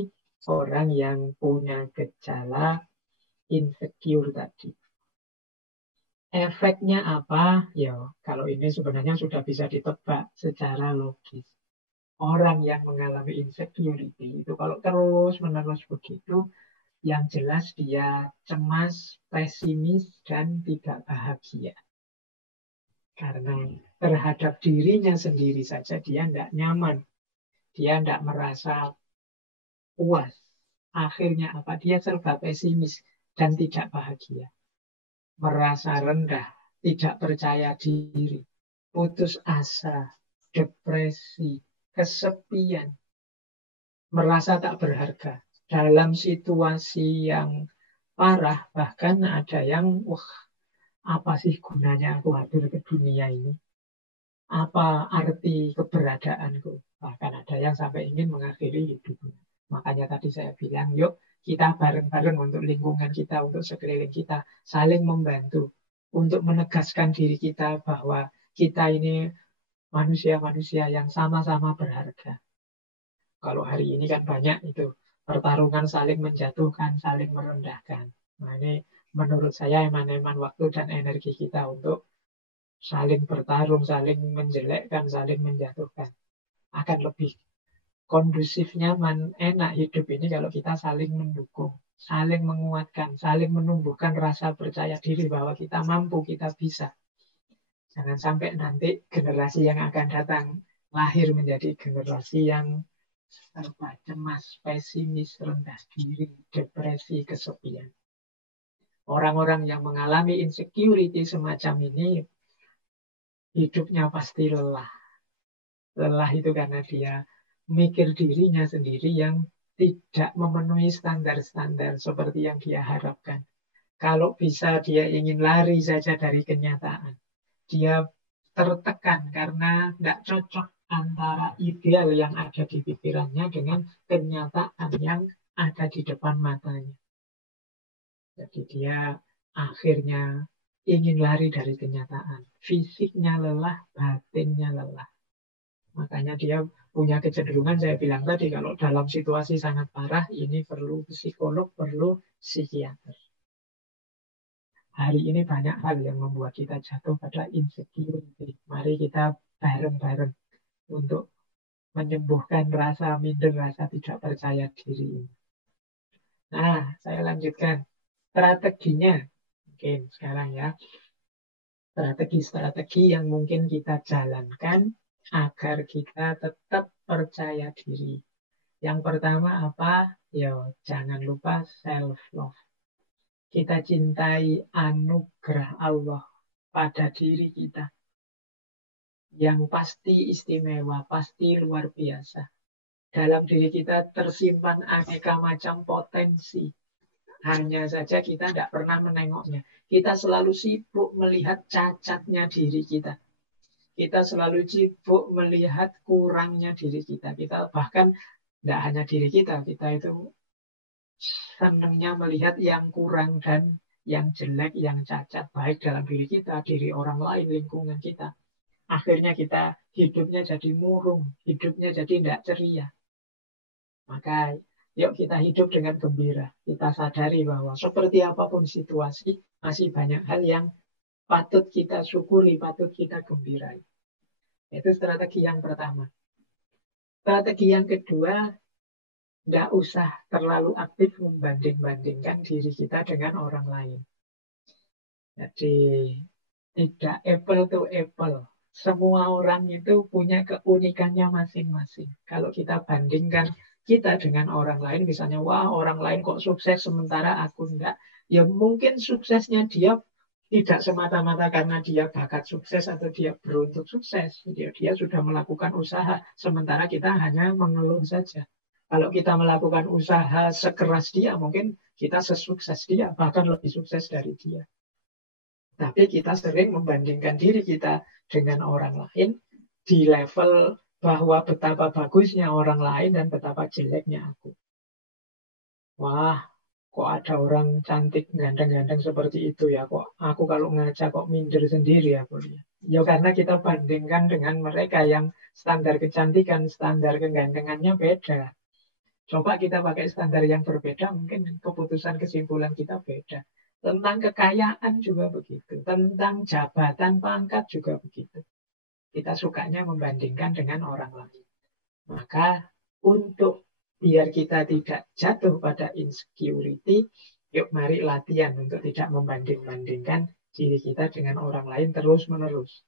orang yang punya gejala insecure tadi. Efeknya apa? Ya, kalau ini sebenarnya sudah bisa ditebak secara logis. Orang yang mengalami insecurity itu kalau terus-menerus begitu, yang jelas dia cemas, pesimis, dan tidak bahagia. Karena terhadap dirinya sendiri saja dia tidak nyaman. Dia tidak merasa puas. Akhirnya apa? Dia serba pesimis dan tidak bahagia. Merasa rendah, tidak percaya diri, putus asa, depresi, kesepian, merasa tak berharga. Dalam situasi yang parah, bahkan ada yang, wah, apa sih gunanya aku hadir ke dunia ini? Apa arti keberadaanku? Bahkan ada yang sampai ingin mengakhiri hidupnya. Makanya tadi saya bilang, yuk kita bareng-bareng untuk lingkungan kita, untuk sekeliling kita, saling membantu untuk menegaskan diri kita bahwa kita ini manusia-manusia yang sama-sama berharga. Kalau hari ini kan banyak itu pertarungan saling menjatuhkan, saling merendahkan. Nah ini menurut saya eman-eman waktu dan energi kita untuk saling bertarung, saling menjelekkan, saling menjatuhkan. Akan lebih kondusif, nyaman, enak hidup ini kalau kita saling mendukung, saling menguatkan, saling menumbuhkan rasa percaya diri bahwa kita mampu, kita bisa. Jangan sampai nanti generasi yang akan datang lahir menjadi generasi yang serba cemas, pesimis, rendah diri, depresi, kesepian. Orang-orang yang mengalami insecurity semacam ini, hidupnya pasti lelah. Lelah itu karena dia mikir dirinya sendiri yang tidak memenuhi standar-standar seperti yang dia harapkan. Kalau bisa dia ingin lari saja dari kenyataan. Dia tertekan karena tidak cocok antara ideal yang ada di pikirannya dengan kenyataan yang ada di depan matanya. Jadi dia akhirnya ingin lari dari kenyataan. Fisiknya lelah, batinnya lelah. Makanya dia punya kecenderungan, saya bilang tadi, kalau dalam situasi sangat parah, ini perlu psikolog, perlu psikiater. Hari ini banyak hal yang membuat kita jatuh pada insecurity. Mari kita bareng-bareng untuk menyembuhkan rasa minder, rasa tidak percaya diri. Nah, saya lanjutkan. Strateginya, mungkin sekarang ya. Strategi-strategi yang mungkin kita jalankan agar kita tetap percaya diri. Yang pertama apa? Ya, jangan lupa self-love. Kita cintai anugerah Allah pada diri kita. Yang pasti istimewa, pasti luar biasa. Dalam diri kita tersimpan aneka macam potensi. Hanya saja kita tidak pernah menengoknya. Kita selalu sibuk melihat cacatnya diri kita. Kita selalu sibuk melihat kurangnya diri kita. Kita bahkan tidak hanya diri kita, kita itu senangnya melihat yang kurang dan yang jelek, yang cacat, baik dalam diri kita, diri orang lain, lingkungan kita. Akhirnya kita hidupnya jadi murung, hidupnya jadi tidak ceria. Maka yuk kita hidup dengan gembira. Kita sadari bahwa seperti apapun situasi, masih banyak hal yang patut kita syukuri, patut kita gembirai. Itu strategi yang pertama. Strategi yang kedua, tidak usah terlalu aktif membanding-bandingkan diri kita dengan orang lain. Jadi tidak apple to apple. Semua orang itu punya keunikannya masing-masing. Kalau kita bandingkan kita dengan orang lain, misalnya, wah orang lain kok sukses sementara aku enggak. Ya mungkin suksesnya dia tidak semata-mata karena dia bakat sukses atau dia beruntung sukses. Dia sudah melakukan usaha, sementara kita hanya mengeluh saja. Kalau kita melakukan usaha sekeras dia, mungkin kita sesukses dia, bahkan lebih sukses dari dia. Tapi kita sering membandingkan diri kita dengan orang lain di level bahwa betapa bagusnya orang lain dan betapa jeleknya aku. Wah, kok ada orang cantik ganteng-ganteng seperti itu ya? Kok aku kalau ngaca kok minder sendiri aku lihat. Ya karena kita bandingkan dengan mereka yang standar kecantikan, standar kegantengannya beda. Coba kita pakai standar yang berbeda, mungkin keputusan kesimpulan kita beda. Tentang kekayaan juga begitu. Tentang jabatan pangkat juga begitu. Kita sukanya membandingkan dengan orang lain. Maka untuk biar kita tidak jatuh pada insecurity, yuk mari latihan untuk tidak membanding-bandingkan diri kita dengan orang lain terus-menerus.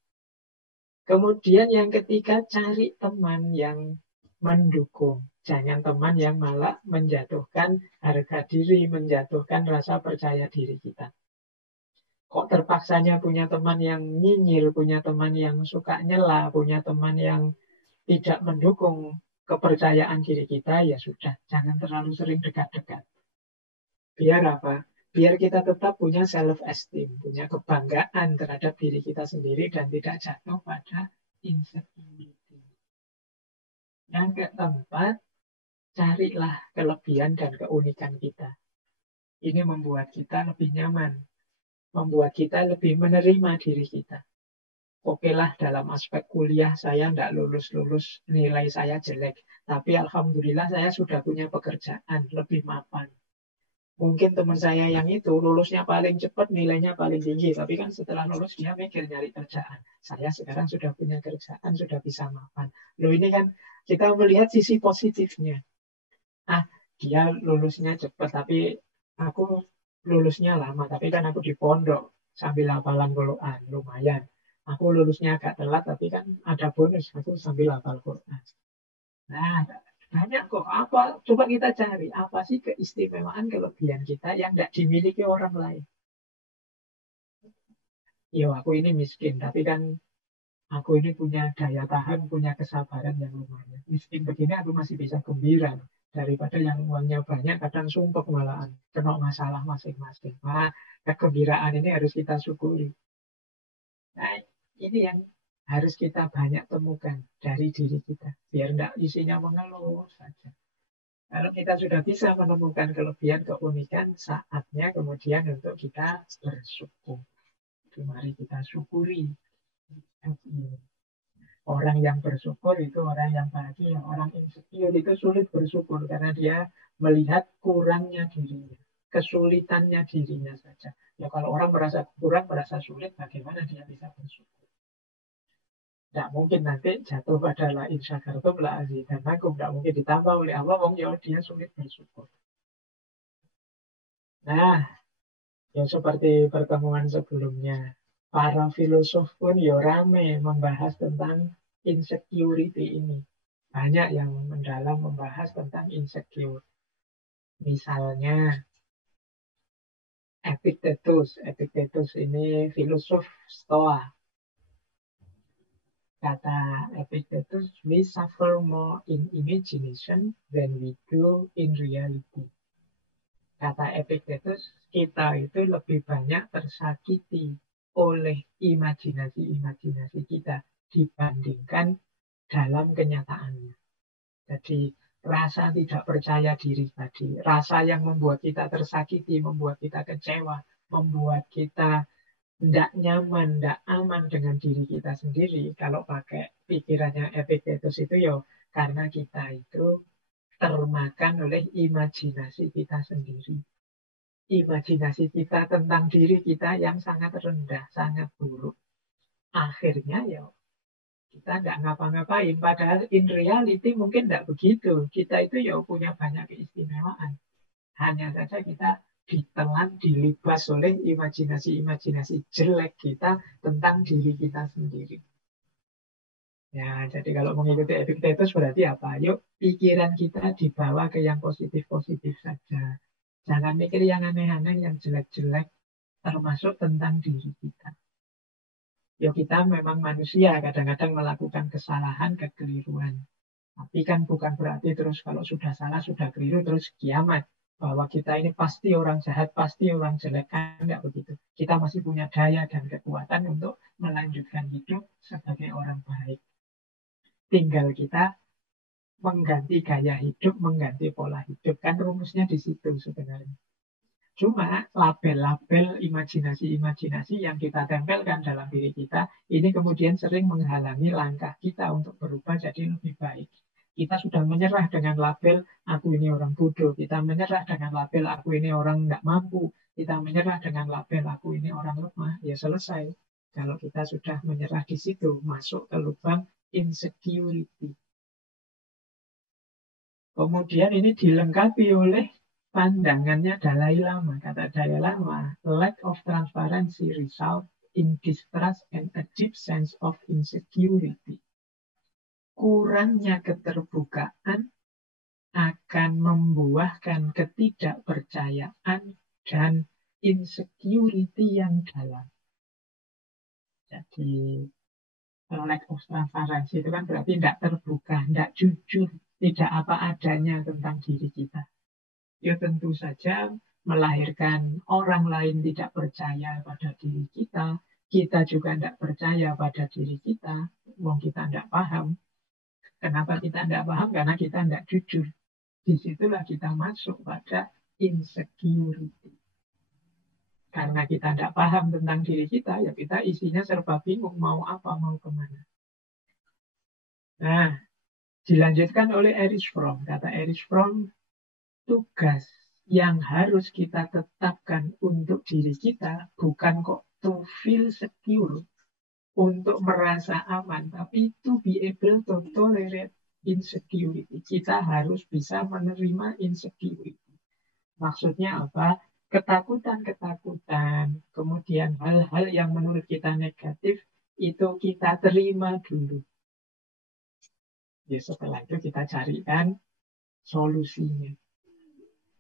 Kemudian yang ketiga, cari teman yang mendukung. Jangan teman yang malah menjatuhkan harga diri, menjatuhkan rasa percaya diri kita. Kok terpaksanya punya teman yang nyinyir, punya teman yang suka nyela, punya teman yang tidak mendukung kepercayaan diri kita, ya sudah, jangan terlalu sering dekat-dekat. Biar apa? Biar kita tetap punya self-esteem, punya kebanggaan terhadap diri kita sendiri dan tidak jatuh pada insecurity. Yang keempat, carilah kelebihan dan keunikan kita. Ini membuat kita lebih nyaman, membuat kita lebih menerima diri kita. Oke lah, dalam aspek kuliah saya tidak lulus-lulus, nilai saya jelek. Tapi alhamdulillah saya sudah punya pekerjaan, lebih mapan. Mungkin teman saya yang itu lulusnya paling cepat, nilainya paling tinggi. Tapi kan setelah lulus dia mikir nyari kerjaan. Saya sekarang sudah punya kerjaan, sudah bisa mapan. Loh ini kan kita melihat sisi positifnya. Dia lulusnya cepat, tapi aku lulusnya lama. Tapi kan aku di pondok sambil hafalan Quran, lumayan. Aku lulusnya agak telat, tapi kan ada bonus. Aku sambil hafal Quran. Nah, banyak kok. Apa? Coba kita cari. Apa sih keistimewaan kelebihan kita yang tidak dimiliki orang lain? Yo, aku ini miskin, tapi kan aku ini punya daya tahan, punya kesabaran yang lumayan. Miskin begini aku masih bisa gembira. Daripada yang uangnya banyak, kadang sumpek malahan. Kena masalah masing-masing. Nah, kegembiraan ini harus kita syukuri. Nah, ini yang harus kita banyak temukan dari diri kita. Biar tidak isinya mengeluh saja. Kalau kita sudah bisa menemukan kelebihan, keunikan, saatnya kemudian untuk kita bersyukur. Jadi mari kita syukuri. Orang yang bersyukur itu orang yang bahagia. Orang insecure itu sulit bersyukur karena dia melihat kurangnya dirinya, kesulitannya dirinya saja. Ya kalau orang merasa kurang, merasa sulit, bagaimana dia bisa bersyukur? Tidak mungkin nanti jatuh pada la in syakartum la azidannakum. Tidak mungkin ditambah oleh Allah, wong ya dia sulit bersyukur. Nah, ya seperti pertemuan sebelumnya, para filosof pun ya rame membahas tentang insecurity ini. Banyak yang mendalam membahas tentang insecure. Misalnya Epictetus. Epictetus ini filosof Stoa. Kata Epictetus, we suffer more in imagination than we do in reality. Kata Epictetus, kita itu lebih banyak tersakiti oleh imajinasi-imajinasi kita dibandingkan dalam kenyataannya. Jadi rasa tidak percaya diri tadi, rasa yang membuat kita tersakiti, membuat kita kecewa, membuat kita tidak nyaman, tidak aman dengan diri kita sendiri. Kalau pakai pikirannya Epictetus itu ya karena kita itu termakan oleh imajinasi kita sendiri. Imajinasi kita tentang diri kita yang sangat rendah, sangat buruk. Akhirnya ya kita nggak ngapa-ngapain. Padahal in reality mungkin nggak begitu. Kita itu ya punya banyak keistimewaan. Hanya saja kita ditelan, dilibas oleh imajinasi-imajinasi jelek kita tentang diri kita sendiri. Ya, jadi kalau mengikuti Epictetus berarti apa? Yuk, pikiran kita dibawa ke yang positif-positif saja. Jangan mikir yang aneh-aneh, yang jelek-jelek, termasuk tentang diri kita. Ya kita memang manusia, kadang-kadang melakukan kesalahan, kekeliruan. Tapi kan bukan berarti terus kalau sudah salah, sudah keliru, terus kiamat. Bahwa kita ini pasti orang jahat, pasti orang jelek. Kan enggak begitu. Kita masih punya daya dan kekuatan untuk melanjutkan hidup sebagai orang baik. Tinggal kita mengganti gaya hidup, mengganti pola hidup. Kan rumusnya di situ sebenarnya. Cuma label-label imajinasi-imajinasi yang kita tempelkan dalam diri kita, ini kemudian sering menghalangi langkah kita untuk berubah jadi lebih baik. Kita sudah menyerah dengan label, aku ini orang bodoh. Kita menyerah dengan label, aku ini orang tidak mampu. Kita menyerah dengan label, aku ini orang lemah. Ya selesai. Kalau kita sudah menyerah di situ, masuk ke lubang insecurity. Kemudian ini dilengkapi oleh pandangannya Dalai Lama. Kata Dalai Lama, lack of transparency result in distrust and a deep sense of insecurity. Kurangnya keterbukaan akan membuahkan ketidakpercayaan dan insecurity yang dalam. Jadi lack of transparency itu kan berarti tidak terbuka, tidak jujur, tidak apa adanya tentang diri kita. Ya tentu saja melahirkan orang lain tidak percaya pada diri kita, kita juga tidak percaya pada diri kita, wong kita tidak paham. Kenapa kita tidak paham? Karena kita tidak jujur. Disitulah kita masuk pada insecurity. Karena kita tidak paham tentang diri kita, ya kita isinya serba bingung, mau apa, mau kemana. Nah, dilanjutkan oleh Erich Fromm. Kata Erich Fromm, tugas yang harus kita tetapkan untuk diri kita bukan kok to feel secure, untuk merasa aman, tapi to be able to tolerate insecurity. Kita harus bisa menerima insecurity. Maksudnya apa? Ketakutan-ketakutan, kemudian hal-hal yang menurut kita negatif, itu kita terima dulu. Ya, setelah itu kita carikan solusinya.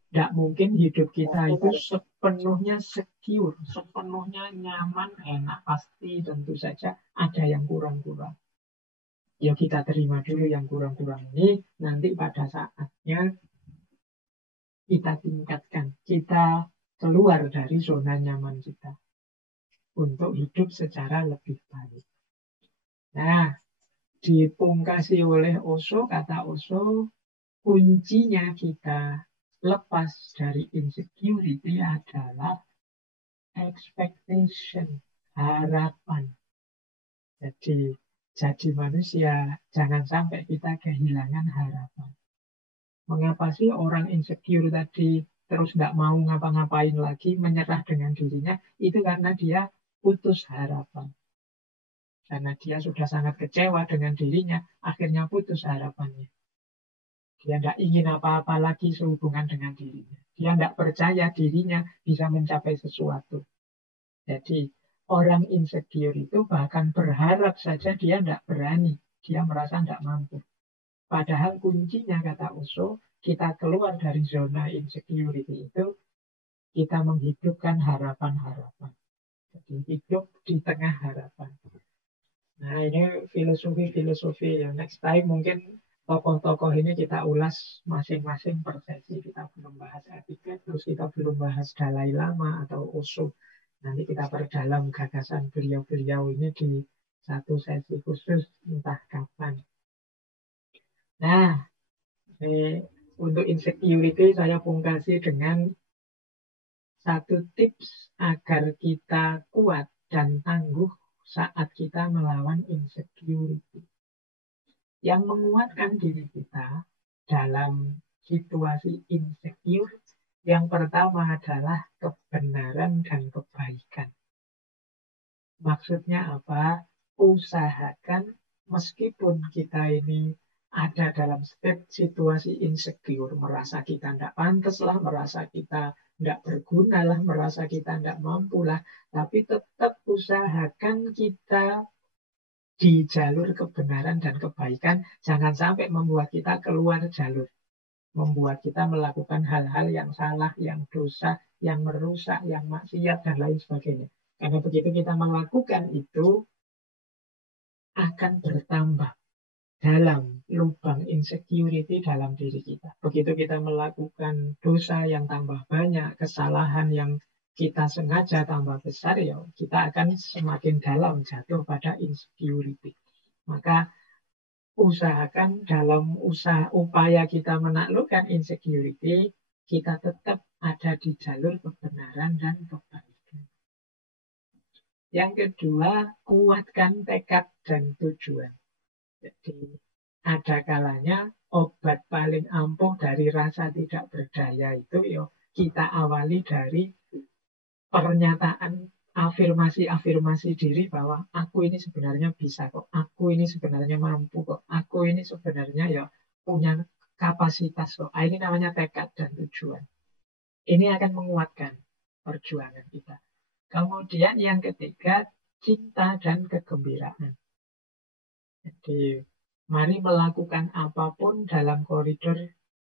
Tidak mungkin hidup kita itu sepenuhnya secure, sepenuhnya nyaman, enak. Pasti tentu saja ada yang kurang-kurang. Ya kita terima dulu yang kurang-kurang ini, nanti pada saatnya kita tingkatkan. Kita keluar dari zona nyaman kita untuk hidup secara lebih baik. Nah, dipungkasi oleh Osho, kata Osho, kuncinya kita lepas dari insecurity adalah expectation, harapan. Jadi manusia, jangan sampai kita kehilangan harapan. Mengapa sih orang insecure tadi terus nggak mau ngapa-ngapain lagi, menyerah dengan dirinya? Itu karena dia putus harapan. Karena dia sudah sangat kecewa dengan dirinya, akhirnya putus harapannya. Dia tidak ingin apa-apa lagi sehubungan dengan dirinya. Dia tidak percaya dirinya bisa mencapai sesuatu. Jadi orang insecure itu bahkan berharap saja dia tidak berani. Dia merasa tidak mampu. Padahal kuncinya, kata Osho, kita keluar dari zona insecurity itu, kita menghidupkan harapan-harapan. Jadi hidup di tengah harapan. Nah, ini filosofi-filosofi yang next time mungkin tokoh-tokoh ini kita ulas masing-masing per sesi. Kita belum bahas etiket, terus kita belum bahas Dalai Lama atau Osho. Nanti kita perdalam gagasan beliau-beliau ini di satu sesi khusus entah kapan. Nah, untuk insecurity saya pungkasi dengan satu tips agar kita kuat dan tangguh saat kita melawan insecurity. Yang menguatkan diri kita dalam situasi insecure, yang pertama adalah kebenaran dan kebaikan. Maksudnya apa? Usahakan meskipun kita ini ada dalam situasi insecure, merasa kita tidak pantas lah, merasa kita tidak berguna lah, merasa kita tidak mampu lah, tapi tetap usahakan kita di jalur kebenaran dan kebaikan, jangan sampai membuat kita keluar jalur, membuat kita melakukan hal-hal yang salah, yang dosa, yang merusak, yang maksiat, dan lain sebagainya. Karena begitu kita melakukan itu, akan bertambah dalam lubang insecurity dalam diri kita. Begitu kita melakukan dosa yang tambah banyak, kesalahan yang kita sengaja tambah besar, ya kita akan semakin dalam jatuh pada insecurity. Maka usahakan dalam upaya kita menaklukkan insecurity, kita tetap ada di jalur kebenaran dan kebaikan. Yang kedua, kuatkan tekad dan tujuan. Jadi ada kalanya obat paling ampuh dari rasa tidak berdaya itu ya kita awali dari pernyataan afirmasi-afirmasi diri bahwa aku ini sebenarnya bisa kok, aku ini sebenarnya mampu kok, aku ini sebenarnya ya punya kapasitas kok. Ini namanya tekad dan tujuan. Ini akan menguatkan perjuangan kita. Kemudian yang ketiga, cinta dan kegembiraan. Jadi mari melakukan apapun dalam koridor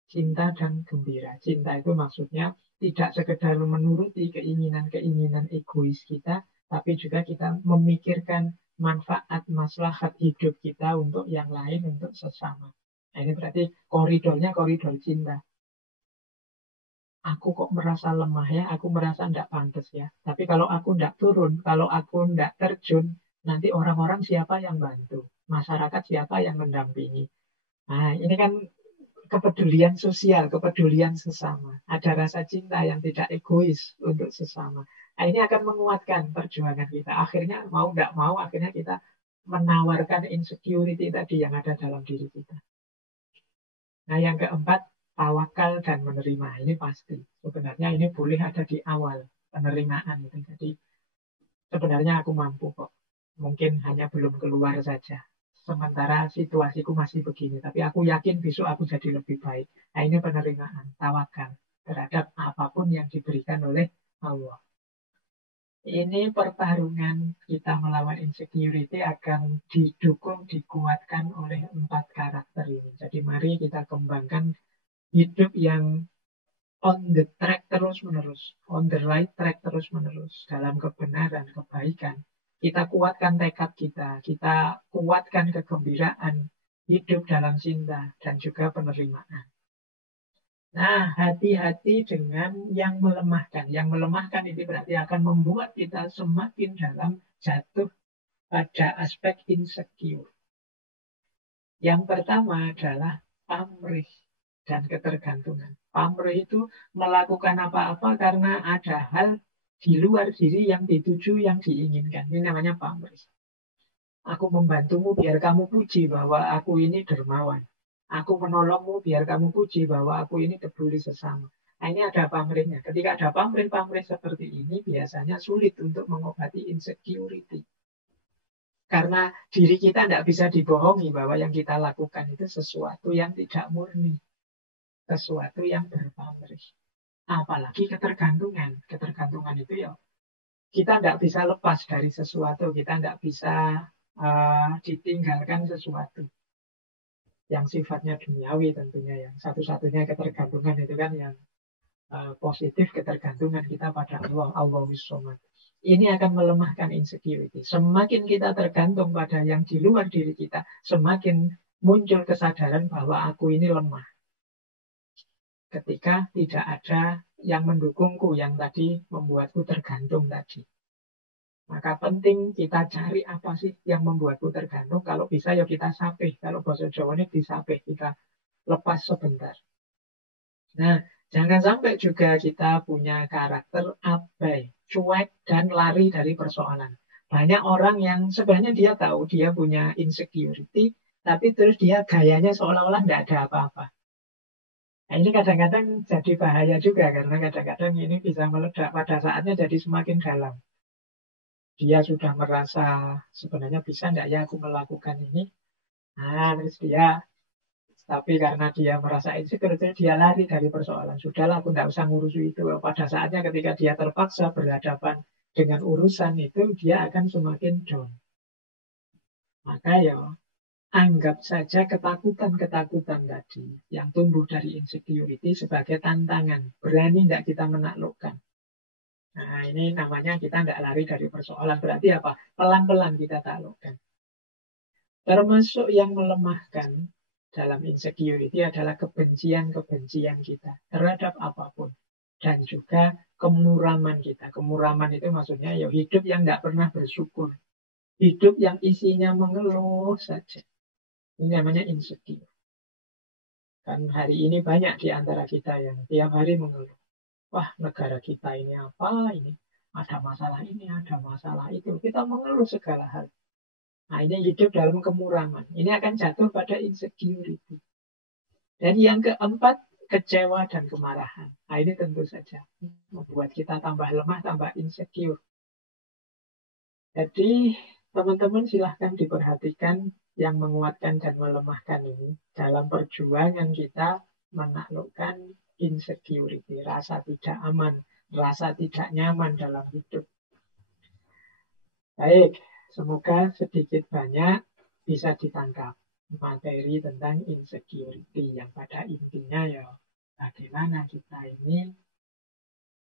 cinta dan gembira. Cinta itu maksudnya tidak sekedar menuruti keinginan-keinginan egois kita, tapi juga kita memikirkan manfaat maslahat hidup kita untuk yang lain, untuk sesama. Nah, ini berarti koridornya koridor cinta. Aku kok merasa lemah ya, aku merasa tidak pantas ya. Tapi kalau aku tidak turun, kalau aku tidak terjun, nanti orang-orang siapa yang bantu? Masyarakat siapa yang mendampingi? Nah, ini kan kepedulian sosial, kepedulian sesama. Ada rasa cinta yang tidak egois untuk sesama. Nah, ini akan menguatkan perjuangan kita. Akhirnya mau tidak mau, akhirnya kita menawarkan insecurity tadi yang ada dalam diri kita. Nah, yang keempat, tawakal dan menerima. Ini pasti. Sebenarnya ini boleh ada di awal penerimaan itu. Jadi sebenarnya aku mampu kok. Mungkin hanya belum keluar saja. Sementara situasiku masih begini. Tapi aku yakin besok aku jadi lebih baik. Nah, ini penerimaan, tawakal terhadap apapun yang diberikan oleh Allah. Ini pertarungan kita melawan insecurity akan didukung, dikuatkan oleh 4 karakter ini. Jadi mari kita kembangkan hidup yang on the track terus-menerus, on the right track terus-menerus, dalam kebenaran, kebaikan. Kita kuatkan tekad kita kuatkan kegembiraan, hidup dalam cinta, dan juga penerimaan. Nah, hati-hati dengan yang melemahkan. Yang melemahkan ini berarti akan membuat kita semakin dalam jatuh pada aspek insecure. Yang pertama adalah pamrih dan ketergantungan. Pamrih itu melakukan apa-apa karena ada hal di luar diri yang dituju, yang diinginkan. Ini namanya pamrih. Aku membantumu biar kamu puji bahwa aku ini dermawan. Aku menolongmu biar kamu puji bahwa aku ini peduli sesama. Nah, ini ada pamrihnya. Ketika ada pamrih-pamrih seperti ini, biasanya sulit untuk mengobati insecurity. Karena diri kita tidak bisa dibohongi bahwa yang kita lakukan itu sesuatu yang tidak murni. Sesuatu yang berpamrih. Apalagi ketergantungan. Ketergantungan itu ya, kita tidak bisa lepas dari sesuatu. Kita tidak bisa ditinggalkan sesuatu yang sifatnya duniawi tentunya. Yang satu-satunya ketergantungan itu kan yang positif, ketergantungan kita pada Allah, Allahus Somad. Ini akan melemahkan insecurity. Semakin kita tergantung pada yang di luar diri kita, semakin muncul kesadaran bahwa aku ini lemah. Ketika tidak ada yang mendukungku, yang tadi membuatku tergantung tadi. Maka penting kita cari apa sih yang membuatku tergantung. Kalau bisa ya kita sapih. Kalau bahasa Jawa ini disapih, kita lepas sebentar. Nah, jangan sampai juga kita punya karakter abai, cuek, dan lari dari persoalan. Banyak orang yang sebenarnya dia tahu dia punya insecurity, tapi terus dia gayanya seolah-olah tidak ada apa-apa. Nah, ini kadang-kadang jadi bahaya juga, karena kadang-kadang ini bisa meledak pada saatnya jadi semakin dalam. Dia sudah merasa sebenarnya bisa enggak ya aku melakukan ini. Nah, terus dia, tapi karena dia merasa insecure, dia lari dari persoalan. Sudahlah, aku enggak usah ngurus itu. Pada saatnya ketika dia terpaksa berhadapan dengan urusan itu, dia akan semakin down. Maka ya, anggap saja ketakutan-ketakutan tadi yang tumbuh dari insecurity sebagai tantangan. Berani enggak kita menaklukkan. Nah, ini namanya kita tidak lari dari persoalan. Berarti apa? Pelan-pelan kita taklukkan. Termasuk yang melemahkan dalam insecurity adalah kebencian-kebencian kita terhadap apapun. Dan juga kemuraman kita. Kemuraman itu maksudnya ya hidup yang tidak pernah bersyukur. Hidup yang isinya mengeluh saja. Ini namanya insecure. Kan hari ini banyak di antara kita yang tiap hari mengeluh. Wah, negara kita ini apa ini? Ada masalah ini, ada masalah itu. Kita mengeluh segala hal. Nah, ini hidup dalam kemuraman. Ini akan jatuh pada insecurity. Dan yang keempat, kecewa dan kemarahan. Nah, ini tentu saja membuat kita tambah lemah, tambah insecure. Jadi, teman-teman silahkan diperhatikan yang menguatkan dan melemahkan ini dalam perjuangan kita menaklukkan insecurity, rasa tidak aman, rasa tidak nyaman dalam hidup. Baik, semoga sedikit banyak bisa ditangkap materi tentang insecurity yang pada intinya ya bagaimana kita ini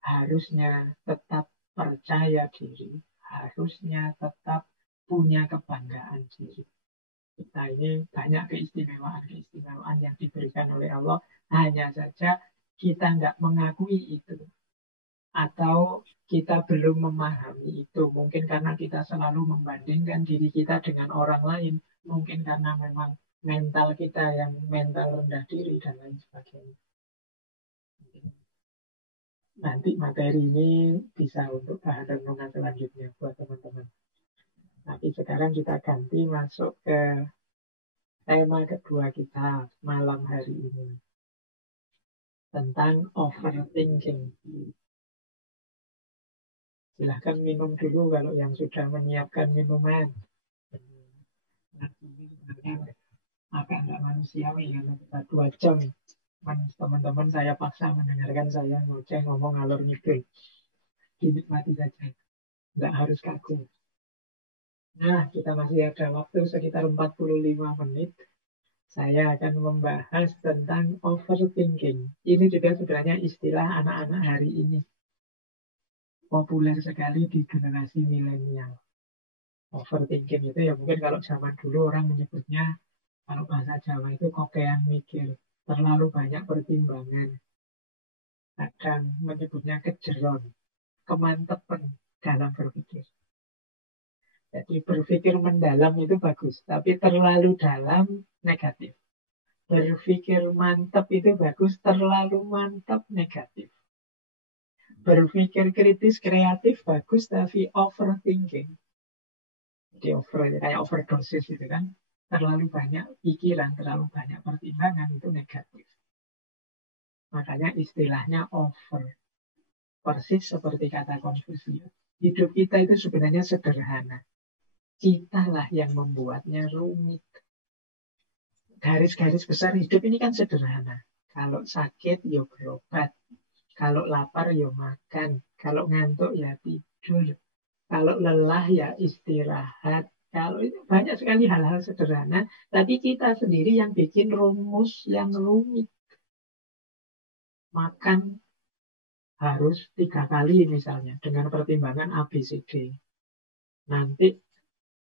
harusnya tetap percaya diri, harusnya tetap punya kebanggaan diri. Kita ini banyak keistimewaan-keistimewaan yang diberikan oleh Allah. Hanya saja kita tidak mengakui itu. Atau kita belum memahami itu. Mungkin karena kita selalu membandingkan diri kita dengan orang lain. Mungkin karena memang mental kita yang mental rendah diri dan lain sebagainya. Nanti materi ini bisa untuk bahan renungan selanjutnya buat teman-teman. Tapi sekarang kita ganti masuk ke tema kedua kita malam hari ini. Tentang overthinking. Silahkan minum dulu kalau yang sudah menyiapkan minuman. Ini sebenarnya agak nggak manusiawi karena kita 2 jam. Teman-teman saya paksa mendengarkan saya ngoceh ngomong ngalor ngidul. Dinikmati saja. nggak harus kaku. Nah, kita masih ada waktu sekitar 45 menit. Saya akan membahas tentang overthinking. Ini juga sebenarnya istilah anak-anak hari ini. Populer sekali di generasi milenial. Overthinking itu ya mungkin kalau zaman dulu orang menyebutnya, kalau bahasa Jawa itu kokean mikir. Terlalu banyak pertimbangan. Kadang menyebutnya kejeron, kemantepan dalam berpikir. Jadi berpikir mendalam itu bagus, tapi terlalu dalam negatif. Berpikir mantap itu bagus, terlalu mantap negatif. Berpikir kritis kreatif bagus, tapi overthinking. Jadi kayak overdosis itu kan. Terlalu banyak pikiran, terlalu banyak pertimbangan itu negatif. Makanya istilahnya over. Persis seperti kata Konfusius. Hidup kita itu sebenarnya sederhana. Citalah yang membuatnya rumit. Garis-garis besar hidup ini kan sederhana. Kalau sakit, ya berobat. Kalau lapar, ya makan. Kalau ngantuk, ya tidur. Kalau lelah, ya istirahat. Kalau itu banyak sekali hal-hal sederhana. Tapi kita sendiri yang bikin rumus yang rumit. Makan harus 3 kali misalnya. Dengan pertimbangan A, B, C, D. Nanti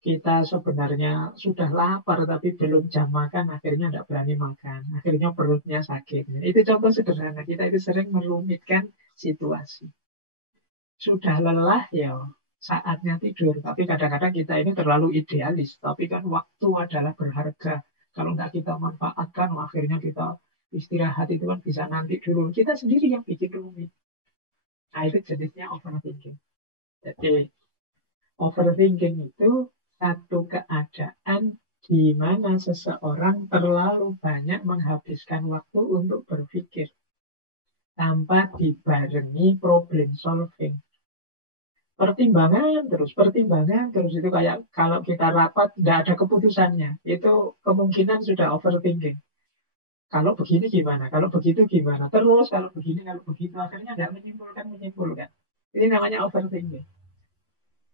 kita sebenarnya sudah lapar tapi belum jam makan, akhirnya tidak berani makan, akhirnya perutnya sakit. Itu contoh sederhana, kita itu sering merumitkan situasi. Sudah lelah ya saatnya tidur, tapi kadang-kadang kita ini terlalu idealis, tapi kan waktu adalah berharga. Kalau nggak kita manfaatkan, akhirnya kita istirahat itu kan bisa nanti dulu. Kita sendiri yang bikin rumit. Nah itu jenisnya overthinking. Jadi overthinking itu satu keadaan di mana seseorang terlalu banyak menghabiskan waktu untuk berpikir tanpa dibarengi problem solving. Pertimbangan terus itu kayak kalau kita rapat tidak ada keputusannya, itu kemungkinan sudah overthinking. Kalau begini gimana? Kalau begitu gimana? Terus kalau begini, kalau begitu, akhirnya tidak menyimpulkan. Ini namanya overthinking.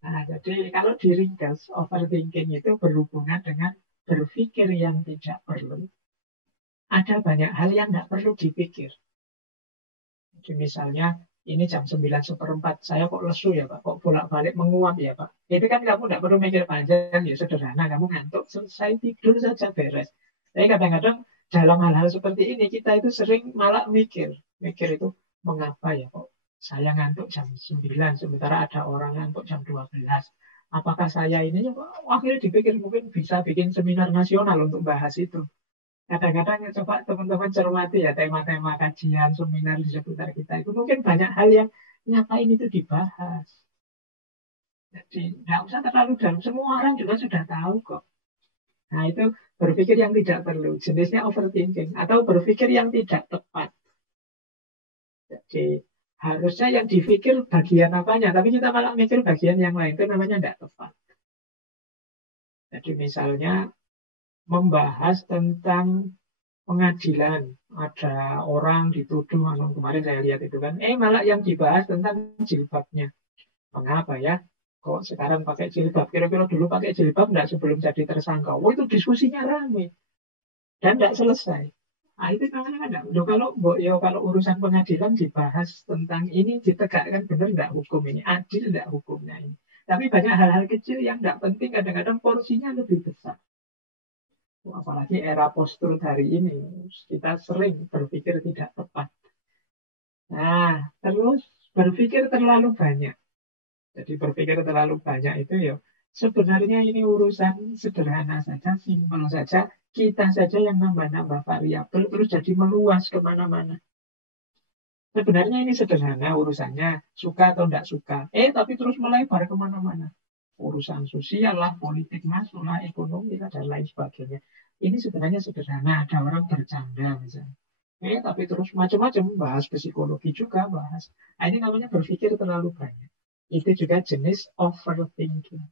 Nah, jadi kalau diringkas, overthinking itu berhubungan dengan berpikir yang tidak perlu. Ada banyak hal yang nggak perlu dipikir. Jadi misalnya, ini jam 9:04, saya kok lesu ya Pak, kok bolak-balik menguap ya Pak. Itu kan kamu nggak perlu mikir panjang, ya sederhana, kamu ngantuk, selesai tidur saja beres. Tapi kadang-kadang dalam hal-hal seperti ini, kita itu sering malah mikir. Mikir itu, mengapa ya kok saya ngantuk jam 9, sementara ada orang ngantuk jam 12. Apakah saya ini, ya, akhirnya dipikir mungkin bisa bikin seminar nasional untuk bahas itu. Kadang-kadang ya, coba teman-teman cermati ya tema-tema kajian, seminar di seputar kita. Itu mungkin banyak hal yang ngapain itu dibahas. Jadi nggak usah terlalu dalam. Semua orang juga sudah tahu kok. Nah itu berpikir yang tidak perlu. Jenisnya overthinking. Atau berpikir yang tidak tepat. Jadi harusnya yang dipikir bagian apanya. Tapi kita malah mikir bagian yang lain. Itu namanya tidak tepat. Jadi misalnya membahas tentang pengadilan. Ada orang dituduh, kemarin saya lihat itu kan, malah yang dibahas tentang jilbabnya. Mengapa ya? Kok sekarang pakai jilbab? Kira-kira dulu pakai jilbab enggak sebelum jadi tersangka? Oh itu diskusinya ramai dan enggak selesai. Nah itu namanya kan enggak. Kalau urusan pengadilan dibahas tentang ini, ditegakkan benar enggak hukum ini, adil enggak hukumnya ini. Tapi banyak hal-hal kecil yang enggak penting, kadang-kadang porsinya lebih besar. Apalagi era postur hari ini, kita sering berpikir tidak tepat. Nah, terus berpikir terlalu banyak. Jadi berpikir terlalu banyak itu ya, sebenarnya ini urusan sederhana saja, simpel saja. Kita saja yang nambah-nambah variabel, terus jadi meluas kemana-mana. Sebenarnya ini sederhana urusannya, suka atau tidak suka. Tapi terus melebar kemana-mana. Urusan sosial lah, politik masuk lah, ekonomi lah, dan lain sebagainya. Ini sebenarnya sederhana, ada orang bercanda misalnya. Tapi terus macam-macam, bahas psikologi juga, bahas. Nah, ini namanya berpikir terlalu banyak. Itu juga jenis overthinking.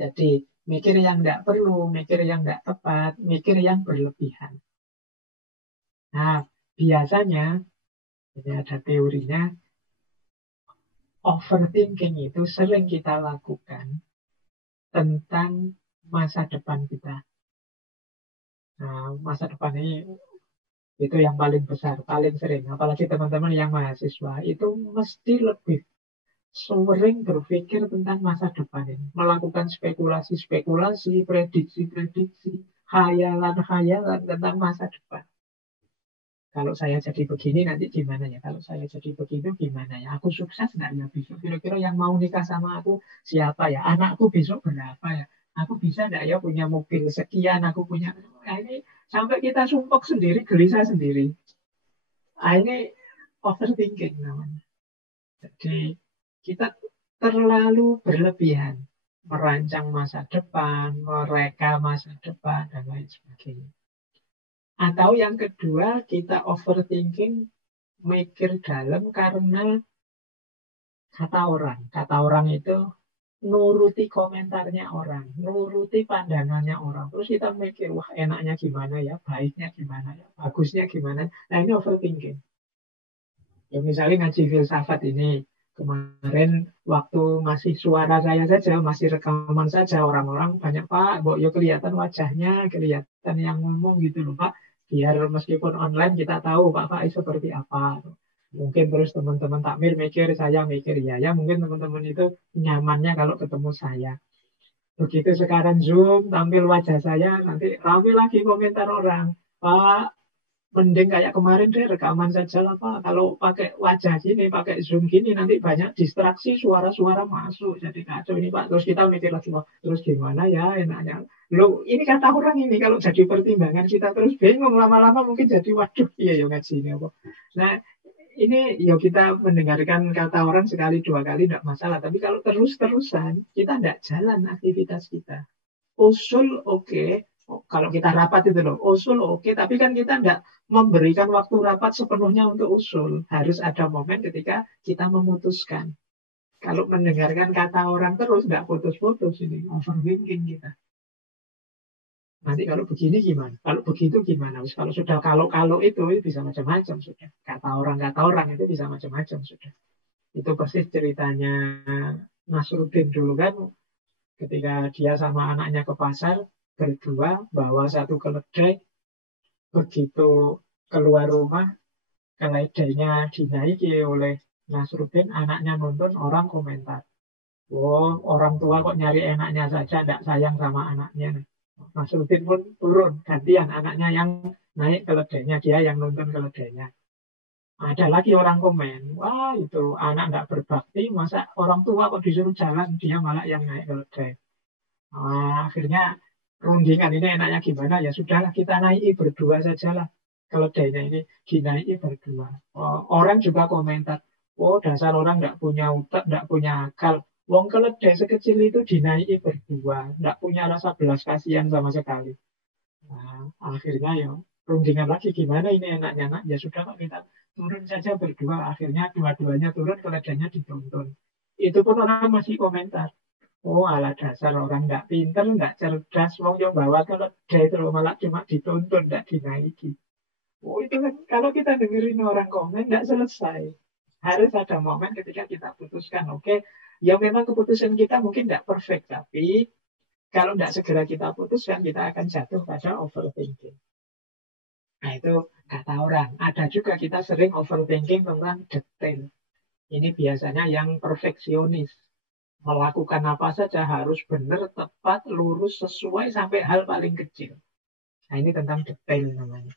Jadi, mikir yang tidak perlu, mikir yang tidak tepat, mikir yang berlebihan. Nah, biasanya, ini ada teorinya, overthinking itu sering kita lakukan tentang masa depan kita. Nah, masa depan ini itu yang paling besar, paling sering. Apalagi teman-teman yang mahasiswa itu mesti lebih sering berpikir tentang masa depan ini. Melakukan spekulasi-spekulasi, prediksi-prediksi, khayalan-khayalan tentang masa depan. Kalau saya jadi begini nanti gimana ya? Kalau saya jadi begitu gimana ya? Aku sukses nggak ya besok? Kira-kira yang mau nikah sama aku siapa ya? Anakku besok berapa ya? Aku bisa nggak ya punya mobil sekian? Aku punya... Nah, ini sampai kita sumpek sendiri, gelisah sendiri. Nah, ini overthinking namanya. Jadi kita terlalu berlebihan merancang masa depan, mereka masa depan, dan lain sebagainya. Atau yang kedua, kita overthinking, mikir dalam karena kata orang. Kata orang itu nuruti komentarnya orang, nuruti pandangannya orang. Terus kita mikir, wah enaknya gimana ya, baiknya gimana ya, bagusnya gimana. Nah ini overthinking. Ya misalnya ngaji filsafat ini, kemarin waktu masih suara saya saja, masih rekaman saja, orang-orang banyak, Pak, Mbok, yo kelihatan wajahnya, kelihatan yang ngomong gitu loh Pak. Biar meskipun online kita tahu Pak Faiz seperti apa. Mungkin terus teman-teman takmir mikir, saya mikir, ya mungkin teman-teman itu nyamannya kalau ketemu saya. Begitu sekarang Zoom, tampil wajah saya, nanti rame lagi komentar orang. Pak, mending kayak kemarin deh rekaman saja lah Pak. Kalau pakai wajah gini, pakai Zoom gini, nanti banyak distraksi, suara-suara masuk. Jadi kacau ini Pak. Terus kita mikir lagi, wah, terus gimana ya enaknya. Loh, ini kata orang ini kalau jadi pertimbangan kita terus bingung. Lama-lama mungkin jadi, waduh, iya ya ngaji ini apa. Nah, ini ya kita mendengarkan kata orang sekali, dua kali tidak masalah. Tapi kalau terus-terusan, kita tidak jalan aktivitas kita. Usul oke. Kalau kita rapat itu loh, usul oke, tapi kan kita tidak memberikan waktu rapat sepenuhnya untuk usul. Harus ada momen ketika kita memutuskan. Kalau mendengarkan kata orang terus, nggak putus-putus ini, overthinking kita. Nanti kalau begini gimana? Kalau begitu gimana? Kalau sudah kalau itu bisa macam-macam sudah. Kata orang itu bisa macam-macam sudah. Itu persis ceritanya Nasruddin dulu kan, ketika dia sama anaknya ke pasar, berdua bawa satu keledai, begitu keluar rumah, keledainya dinaiki oleh Nasruddin, anaknya nonton, orang komentar. Oh, orang tua kok nyari enaknya saja, tidak sayang sama anaknya. Nasruddin pun turun, gantian anaknya yang naik keledainya, dia yang nonton keledainya. Ada lagi orang komen, wah itu anak nggak berbakti, masa orang tua kok disuruh jalan, dia malah yang naik keledai. Akhirnya rundingan ini enaknya gimana, ya sudahlah kita naiki berdua sajalah keledainya ini, dinaiki berdua. Orang juga komentar, oh dasar orang nggak punya utak, nggak punya akal. Wong keledai sekecil itu dinaiki berdua, nggak punya rasa belas kasihan sama sekali. Nah, akhirnya ya rundingan lagi gimana ini enaknya nak, ya sudah Pak, kita turun saja berdua. Akhirnya dua-duanya turun, keledainya dituntun. Itu pun orang masih komentar. Oh, ala dasar orang nggak pinter, nggak cerdas, mau coba bawa keledai terus malah cuma dituntun, nggak dinaiki. Oh, itu kan kalau kita dengerin orang komen nggak selesai. Harus ada momen ketika kita putuskan, oke, ya memang keputusan kita mungkin nggak perfect, tapi kalau nggak segera kita putuskan, kita akan jatuh pada overthinking. Nah, itu kata orang. Ada juga kita sering overthinking tentang detail. Ini biasanya yang perfeksionis. Melakukan apa saja harus benar, tepat, lurus, sesuai sampai hal paling kecil. Nah, ini tentang detail namanya.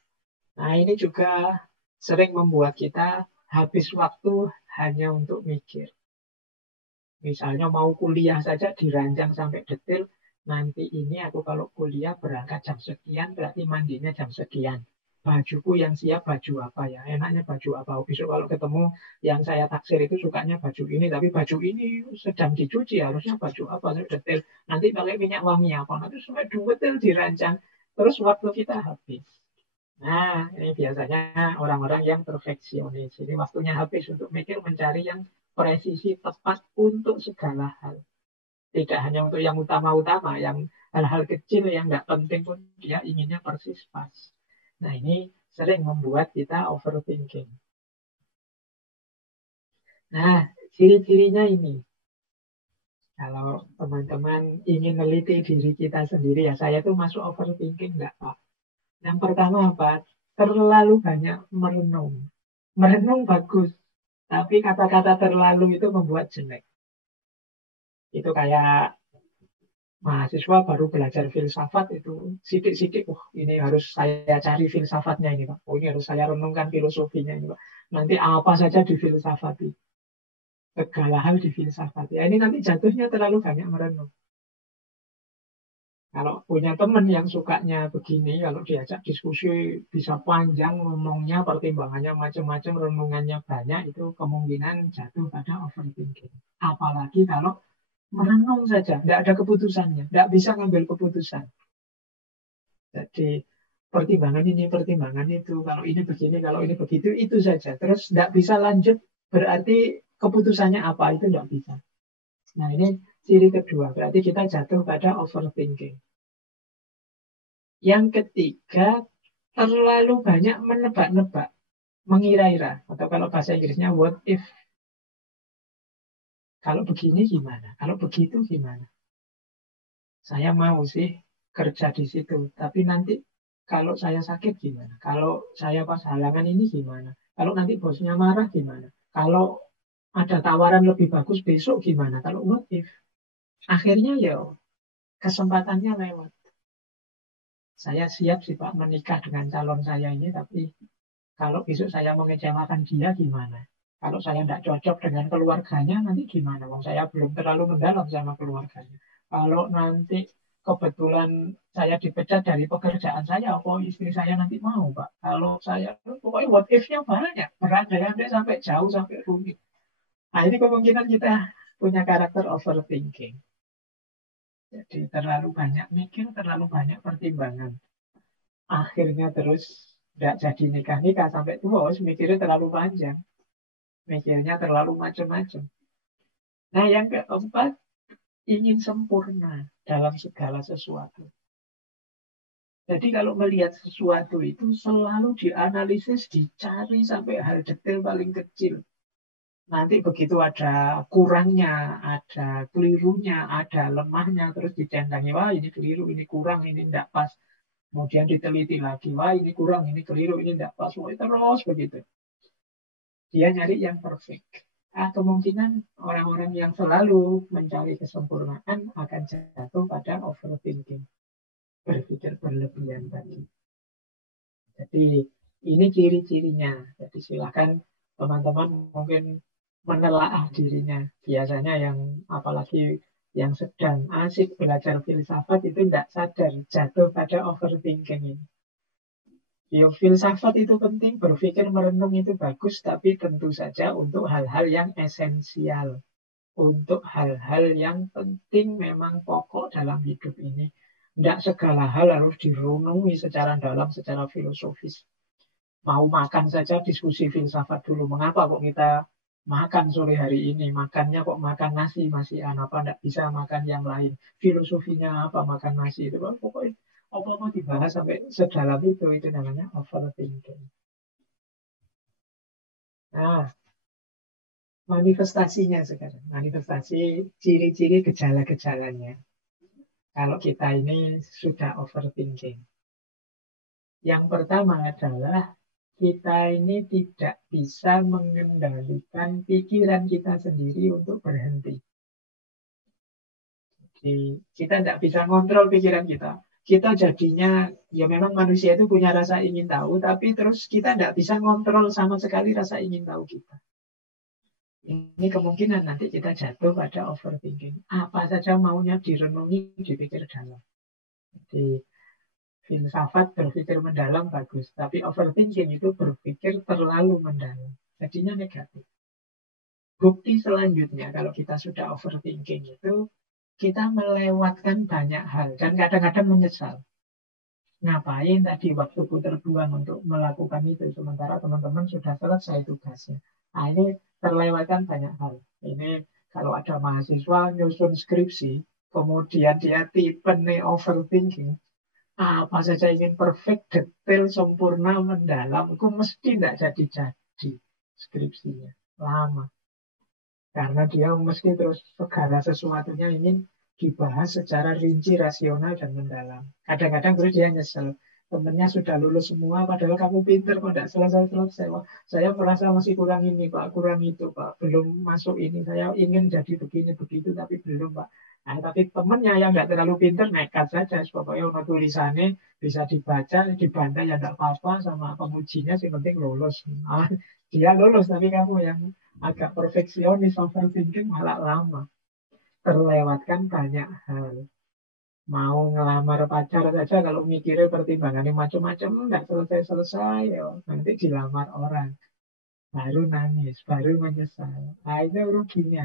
Nah, ini juga sering membuat kita habis waktu hanya untuk mikir. Misalnya mau kuliah saja dirancang sampai detail. Nanti ini aku kalau kuliah berangkat jam sekian, berarti mandinya jam sekian. Bajuku yang siap baju apa ya? Enaknya baju apa? Besok kalau ketemu yang saya taksir itu sukanya baju ini, tapi baju ini sedang dicuci, harusnya baju apa? Detail. Nanti pakai minyak wangi apa? Nanti semua detail dirancang. Terus waktu kita habis. Nah, ini biasanya orang-orang yang perfeksionis. Ini waktunya habis untuk mikir, mencari yang presisi tepat untuk segala hal. Tidak hanya untuk yang utama-utama, yang hal-hal kecil yang tidak penting pun dia inginnya persis pas. Nah, ini sering membuat kita overthinking. Nah, Ciri-cirinya ini. Kalau teman-teman ingin meneliti diri kita sendiri, ya saya tuh masuk overthinking enggak, Pak? Yang pertama apa? Terlalu banyak merenung. Merenung bagus, tapi kata-kata terlalu itu membuat jelek. Itu kayak mahasiswa baru belajar filsafat itu sidik-sidik, wah ini harus saya cari filsafatnya ini Pak. Oh ini harus saya renungkan filosofinya ini Pak. Nanti apa saja difilsafati, segala hal difilsafati. Ya, ini nanti jatuhnya terlalu banyak merenung. Kalau punya teman yang sukanya begini, kalau diajak diskusi bisa panjang ngomongnya, pertimbangannya macam-macam, renungannya banyak, itu kemungkinan jatuh pada overthinking. Apalagi kalau merenung saja, tidak ada keputusannya, tidak bisa ngambil keputusan. Jadi pertimbangan ini, pertimbangan itu, kalau ini begini, kalau ini begitu, itu saja. Terus tidak bisa lanjut, berarti keputusannya apa, itu tidak bisa. Nah ini ciri kedua, berarti kita jatuh pada overthinking. Yang ketiga, terlalu banyak menebak-nebak, mengira-ira. Atau kalau bahasa Inggrisnya, what if. Kalau begini gimana? Kalau begitu gimana? Saya mau sih kerja di situ, tapi nanti kalau saya sakit gimana? Kalau saya pas halangan ini gimana? Kalau nanti bosnya marah gimana? Kalau ada tawaran lebih bagus besok gimana? Kalau what if? Akhirnya ya kesempatannya lewat. Saya siap sih Pak menikah dengan calon saya ini, tapi kalau besok saya mengecewakan dia gimana? Kalau saya tidak cocok dengan keluarganya nanti gimana? Wong saya belum terlalu mendalam sama keluarganya. Kalau nanti kebetulan saya dipecat dari pekerjaan saya, apa istri saya nanti mau, Pak? Kalau saya, pokoknya what if-nya banyak. Berandai-andai sampai jauh, sampai rumit. Nah, ini kemungkinan kita punya karakter overthinking. Jadi terlalu banyak mikir, terlalu banyak pertimbangan. Akhirnya terus tidak jadi nikah-nikah sampai tua, mikirnya terlalu panjang. Mikirnya terlalu macam-macam. Nah, yang keempat, ingin sempurna dalam segala sesuatu. Jadi kalau melihat sesuatu itu selalu dianalisis, dicari sampai hal detail paling kecil. Nanti begitu ada kurangnya, ada kelirunya, ada lemahnya, terus dicendangi, wah ini keliru, ini kurang, ini tidak pas. Kemudian diteliti lagi, wah ini kurang, ini keliru, ini tidak pas. Wah, terus begitu. Dia nyari yang perfect. Kemungkinan orang-orang yang selalu mencari kesempurnaan akan jatuh pada overthinking. Berpikir berlebihan tadi. Jadi ini ciri-cirinya. Jadi silakan teman-teman mungkin menelaah dirinya. Biasanya yang apalagi yang sedang asik belajar filsafat itu tidak sadar jatuh pada overthinking ini. Ya, filsafat itu penting, berpikir merenung itu bagus, tapi tentu saja untuk hal-hal yang esensial. Untuk hal-hal yang penting memang pokok dalam hidup ini. Tidak segala hal harus direnungi secara dalam, secara filosofis. Mau makan saja diskusi filsafat dulu. Mengapa kok kita makan sore hari ini? Makannya kok makan nasi, masih apa tidak bisa makan yang lain? Filosofinya apa makan nasi itu? Pokoknya apa mau dibahas sampai sedalam itu namanya overthinking. Nah, manifestasinya sekarang. Manifestasi ciri-ciri gejala-gejalanya. Kalau kita ini sudah overthinking. Yang pertama adalah kita ini tidak bisa mengendalikan pikiran kita sendiri untuk berhenti. Jadi kita tidak bisa ngontrol pikiran kita. Kita jadinya, ya memang manusia itu punya rasa ingin tahu, tapi terus kita tidak bisa ngontrol sama sekali rasa ingin tahu kita. Ini kemungkinan nanti kita jatuh pada overthinking. Apa saja maunya direnungi, dipikir dalam. Jadi filsafat berpikir mendalam bagus, tapi overthinking itu berpikir terlalu mendalam. Jadinya negatif. Bukti selanjutnya kalau kita sudah overthinking itu kita melewatkan banyak hal dan kadang-kadang menyesal. Ngapain tadi waktuku terbuang untuk melakukan itu sementara teman-teman sudah selesai tugasnya. Nah ini terlewatkan banyak hal. Ini kalau ada mahasiswa nyusun skripsi, kemudian dia tipe overthinking, apa saja ingin perfect, detail, sempurna, mendalam, itu mesti tidak jadi-jadi skripsinya. Lama. Karena dia mesti terus segala sesuatunya ingin dibahas secara rinci, rasional, dan mendalam. Kadang-kadang terus dia nyesel. Temennya sudah lulus semua, padahal kamu pinter kok tidak selesai-selesai. Wah, saya merasa masih kurang ini, Pak, kurang itu, Pak. Belum masuk ini, saya ingin jadi begini, begitu, tapi belum, Pak. Nah, tapi temennya yang nggak terlalu pinter, nekat saja. Pokoknya untuk tulisannya bisa dibaca, dibantai ya nggak apa-apa, sama pengujinya sih penting lulus. Ah, dia lulus, tapi kamu yang agak perfeksionis, overthinking malah lama. Terlewatkan banyak hal. Mau ngelamar pacar saja kalau mikirnya pertimbangannya macam-macam, nggak selesai-selesai, ya, nanti dilamar orang. Baru nangis, baru menyesal. Nah, itu ruginya.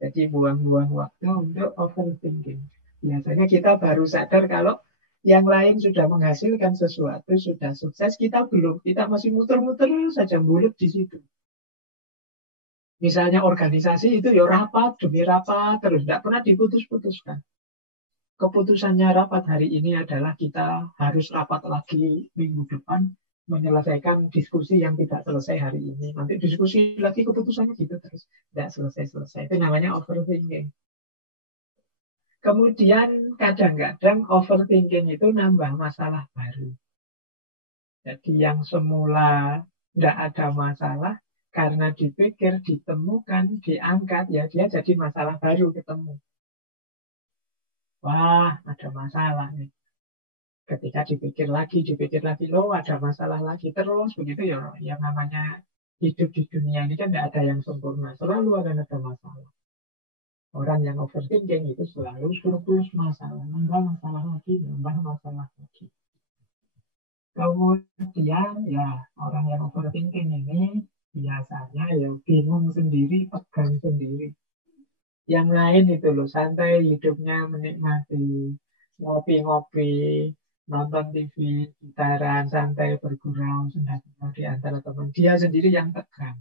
Jadi buang-buang waktu untuk overthinking. Biasanya kita baru sadar kalau yang lain sudah menghasilkan sesuatu, sudah sukses, kita belum. Kita masih muter-muter saja bulut di situ. Misalnya organisasi itu ya rapat demi rapat terus tidak pernah diputus-putuskan. Keputusannya rapat hari ini adalah kita harus rapat lagi minggu depan menyelesaikan diskusi yang tidak selesai hari ini. Nanti diskusi lagi keputusannya gitu terus tidak selesai-selesai. Itu namanya overthinking. Kemudian kadang-kadang overthinking itu nambah masalah baru. Jadi yang semula tidak ada masalah karena dipikir, ditemukan, diangkat, ya dia jadi masalah baru ketemu. Wah, ada masalah nih. Ketika dipikir lagi, loh ada masalah lagi. Terus begitu ya, yang namanya hidup di dunia ini kan tidak ada yang sempurna. Selalu ada masalah. Orang yang overthinking itu selalu surplus masalah. Nambah masalah lagi, nambah masalah lagi. Kemudian ya orang yang overthinking ini biasanya ya bingung sendiri, pegang sendiri. Yang lain itu loh santai hidupnya menikmati ngopi-ngopi, nonton TV, gitaran, santai bergurau, senang-senang di antara teman. Dia sendiri yang tegang.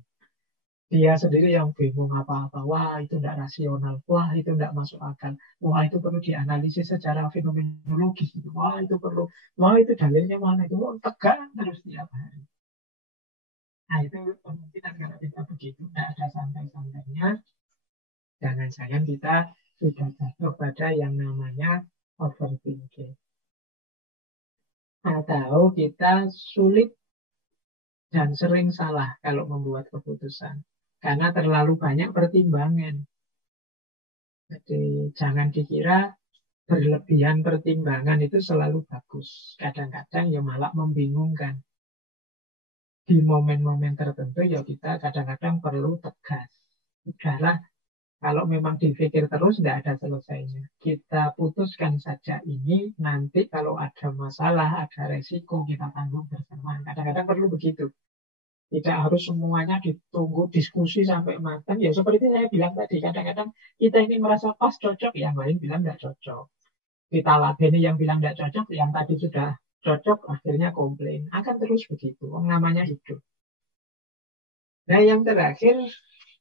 Dia sendiri yang bingung apa-apa. Wah, itu tidak rasional. Wah, itu tidak masuk akal. Wah, itu perlu dianalisis secara fenomenologis. Wah, itu perlu. Wah, itu dalilnya mana? Itu wah, tegang terus tiap hari. Nah, itu kemungkinan kalau kita begitu, tidak ada santai-santainya. Jangan-jangan kita sudah jatuh pada yang namanya overthinking. Atau kita sulit dan sering salah kalau membuat keputusan. Karena terlalu banyak pertimbangan. Jadi jangan dikira berlebihan pertimbangan itu selalu bagus. Kadang-kadang ya malah membingungkan. Di momen-momen tertentu ya kita kadang-kadang perlu tegas. Udahlah, kalau memang dipikir terus tidak ada selesainya. Kita putuskan saja ini, nanti kalau ada masalah, ada resiko, kita tanggung bersama. Kadang-kadang perlu begitu. Tidak harus semuanya ditunggu diskusi sampai matang. Ya seperti saya bilang tadi, kadang-kadang kita ini merasa pas cocok, yang lain bilang tidak cocok. Kita ladeni yang bilang tidak cocok, yang tadi sudah cocok, akhirnya komplain. Akan terus begitu, namanya hidup. Nah yang terakhir,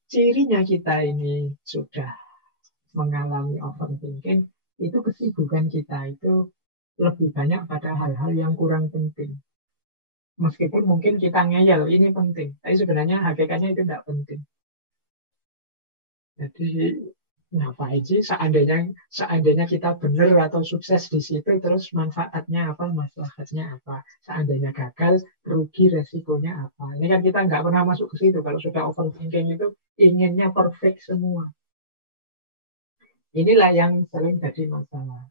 cirinya kita ini sudah mengalami overthinking, itu kesibukan kita itu lebih banyak pada hal-hal yang kurang penting. Meskipun mungkin kita ngeyel, ini penting. Tapi sebenarnya hakikatnya itu tidak penting. Jadi ngapain sih seandainya kita benar atau sukses di situ terus manfaatnya apa, maslahatnya apa? Seandainya gagal, rugi resikonya apa? Ini kan kita nggak pernah masuk ke situ. Kalau sudah overthinking itu inginnya perfect semua. Inilah yang sering jadi masalah.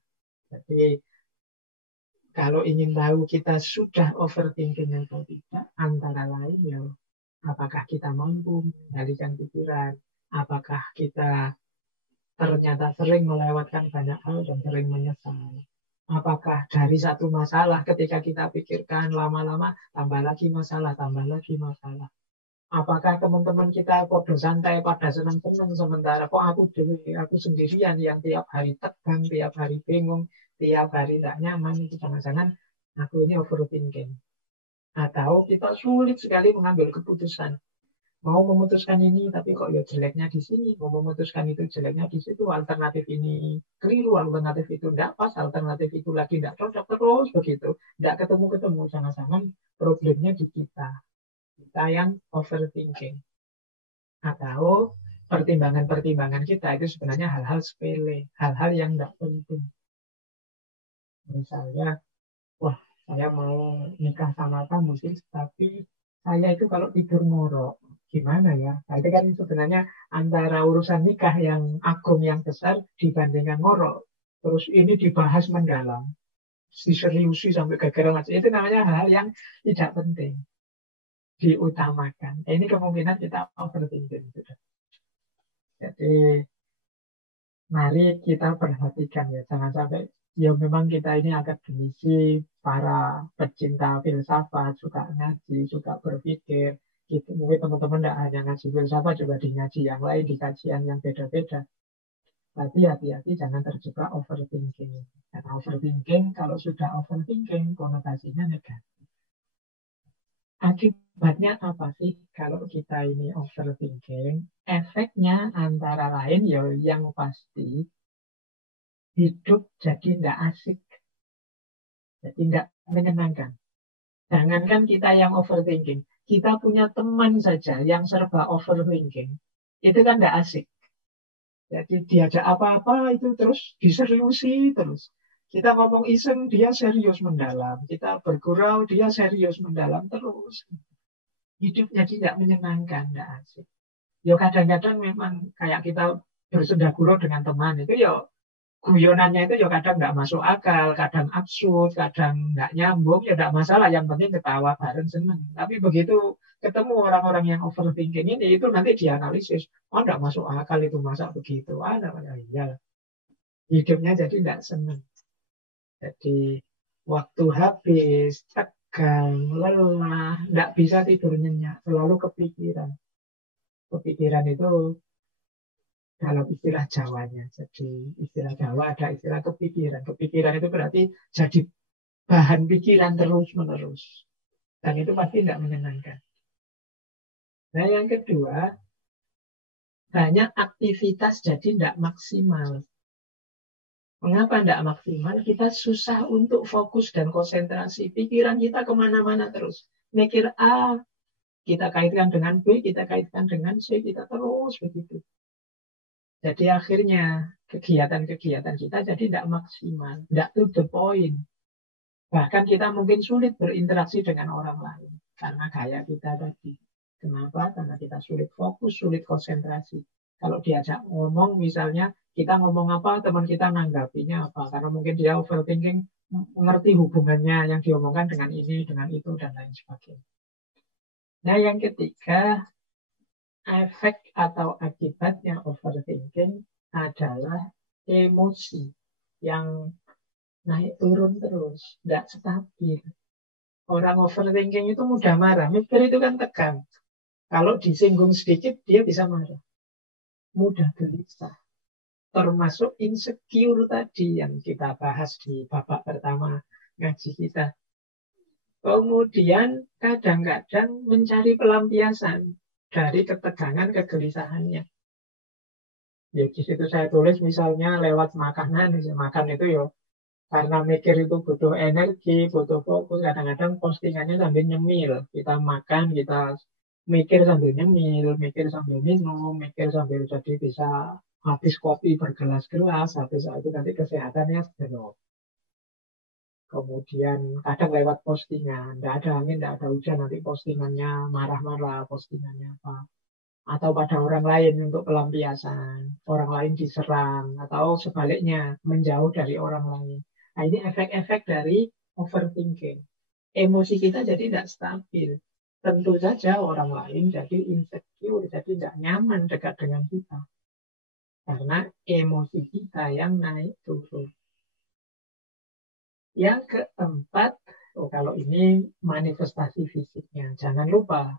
Jadi kalau ingin tahu kita sudah overthinking atau tidak, antara lain ya apakah kita mampu mengendalikan pikiran, apakah kita ternyata sering melewatkan banyak hal dan sering menyesal. Apakah dari satu masalah ketika kita pikirkan lama-lama tambah lagi masalah, tambah lagi masalah. Apakah teman-teman kita pada santai, pada senang-senang sementara kok aku sendirian yang tiap hari tegang, tiap hari bingung, tiap hari tidak nyaman, itu jangan-jangan aku ini overthinking. Atau kita sulit sekali mengambil keputusan. Mau memutuskan ini, tapi kok ya jeleknya di sini. Mau memutuskan itu jeleknya di situ. Alternatif ini keliru, alternatif itu tidak pas, alternatif itu lagi tidak cocok. Terus begitu. Tidak ketemu-ketemu. Jangan-jangan problemnya di kita. Kita yang overthinking. Atau pertimbangan-pertimbangan kita itu sebenarnya hal-hal sepele, hal-hal yang tidak penting. Misalnya, wah, saya mau nikah sama kamu sih, tapi saya itu kalau tidur ngorok, gimana ya? Nah, itu kan sebenarnya antara urusan nikah yang agung, yang besar dibandingkan ngorok. Terus ini dibahas mendalam, diseriusi sampai gara-gara macam itu, namanya hal-hal yang tidak penting, diutamakan. Ini kemungkinan kita overthinking. Gitu. Jadi mari kita perhatikan ya, jangan sampai ya memang kita ini akademisi, para pecinta filsafat, suka ngaji, suka berpikir. Gitu. Mungkin teman-teman tidak hanya ngaji filsafat, juga di ngaji yang lain, di kajian yang beda-beda. Tapi hati-hati jangan terjebak overthinking. Karena overthinking, kalau sudah overthinking, konotasinya negatif. Akibatnya apa sih kalau kita ini overthinking? Efeknya antara lain ya yang pasti hidup jadi tidak asik, jadi tidak menyenangkan. Jangankan kita yang overthinking, kita punya teman saja yang serba overthinking, itu kan tidak asik. Jadi diajak apa-apa itu terus diseriusi terus. Kita ngomong iseng, dia serius mendalam. Kita bergurau, dia serius mendalam terus. Hidup jadi tidak menyenangkan, tidak asik. Ya kadang-kadang memang kayak kita bersendagurau dengan teman itu ya guyonannya itu ya kadang nggak masuk akal, kadang absurd, kadang nggak nyambung, ya nggak masalah. Yang penting ketawa bareng seneng. Tapi begitu ketemu orang-orang yang overthinking ini, itu nanti dianalisis. Oh, nggak masuk akal itu, masa begitu. Ah, iya. Hidupnya jadi nggak seneng. Jadi waktu habis, tegang, lelah, nggak bisa tidur nyenyak, selalu kepikiran. Kepikiran itu dalam istilah Jawanya. Jadi istilah Jawa ada istilah kepikiran. Kepikiran itu berarti jadi bahan pikiran terus-menerus. Dan itu pasti tidak menyenangkan. Nah yang kedua, banyak aktivitas jadi tidak maksimal. Mengapa tidak maksimal? Kita susah untuk fokus dan konsentrasi. Pikiran kita kemana-mana terus. Mikir A, kita kaitkan dengan B, kita kaitkan dengan C, kita terus begitu. Jadi akhirnya kegiatan-kegiatan kita jadi tidak maksimal, tidak to the point. Bahkan kita mungkin sulit berinteraksi dengan orang lain karena gaya kita tadi. Kenapa? Karena kita sulit fokus, sulit konsentrasi. Kalau diajak ngomong misalnya, kita ngomong apa, teman kita nanggapinya apa. Karena mungkin dia overthinking, mengerti hubungannya yang diomongkan dengan ini, dengan itu, dan lain sebagainya. Nah yang ketiga, efek atau akibatnya overthinking adalah emosi yang naik turun terus, tidak stabil. Orang overthinking itu mudah marah. Mikir itu kan tegang. Kalau disinggung sedikit, dia bisa marah. Mudah gelisah. Termasuk insecure tadi yang kita bahas di babak pertama ngaji kita. Kemudian kadang-kadang mencari pelampiasan dari ketegangan kegelisahannya. Ya di situ saya tulis misalnya lewat makanan. Makan itu ya karena mikir itu butuh energi, butuh fokus. Kadang-kadang postingannya sambil nyemil. Kita makan, kita mikir sambil nyemil, mikir sambil minum, mikir sambil jadi bisa habis kopi bergelas-gelas. Habis itu nanti kesehatannya drop. Kemudian kadang lewat postingan. Tidak ada angin, tidak ada hujan. Nanti postingannya marah-marah, postingannya apa. Atau pada orang lain untuk pelampiasan. Orang lain diserang. Atau sebaliknya, menjauh dari orang lain. Nah, ini efek-efek dari overthinking. Emosi kita jadi tidak stabil. Tentu saja orang lain jadi insecure, jadi tidak nyaman dekat dengan kita. Karena emosi kita yang naik turun. Yang keempat, kalau ini manifestasi fisiknya. Jangan lupa,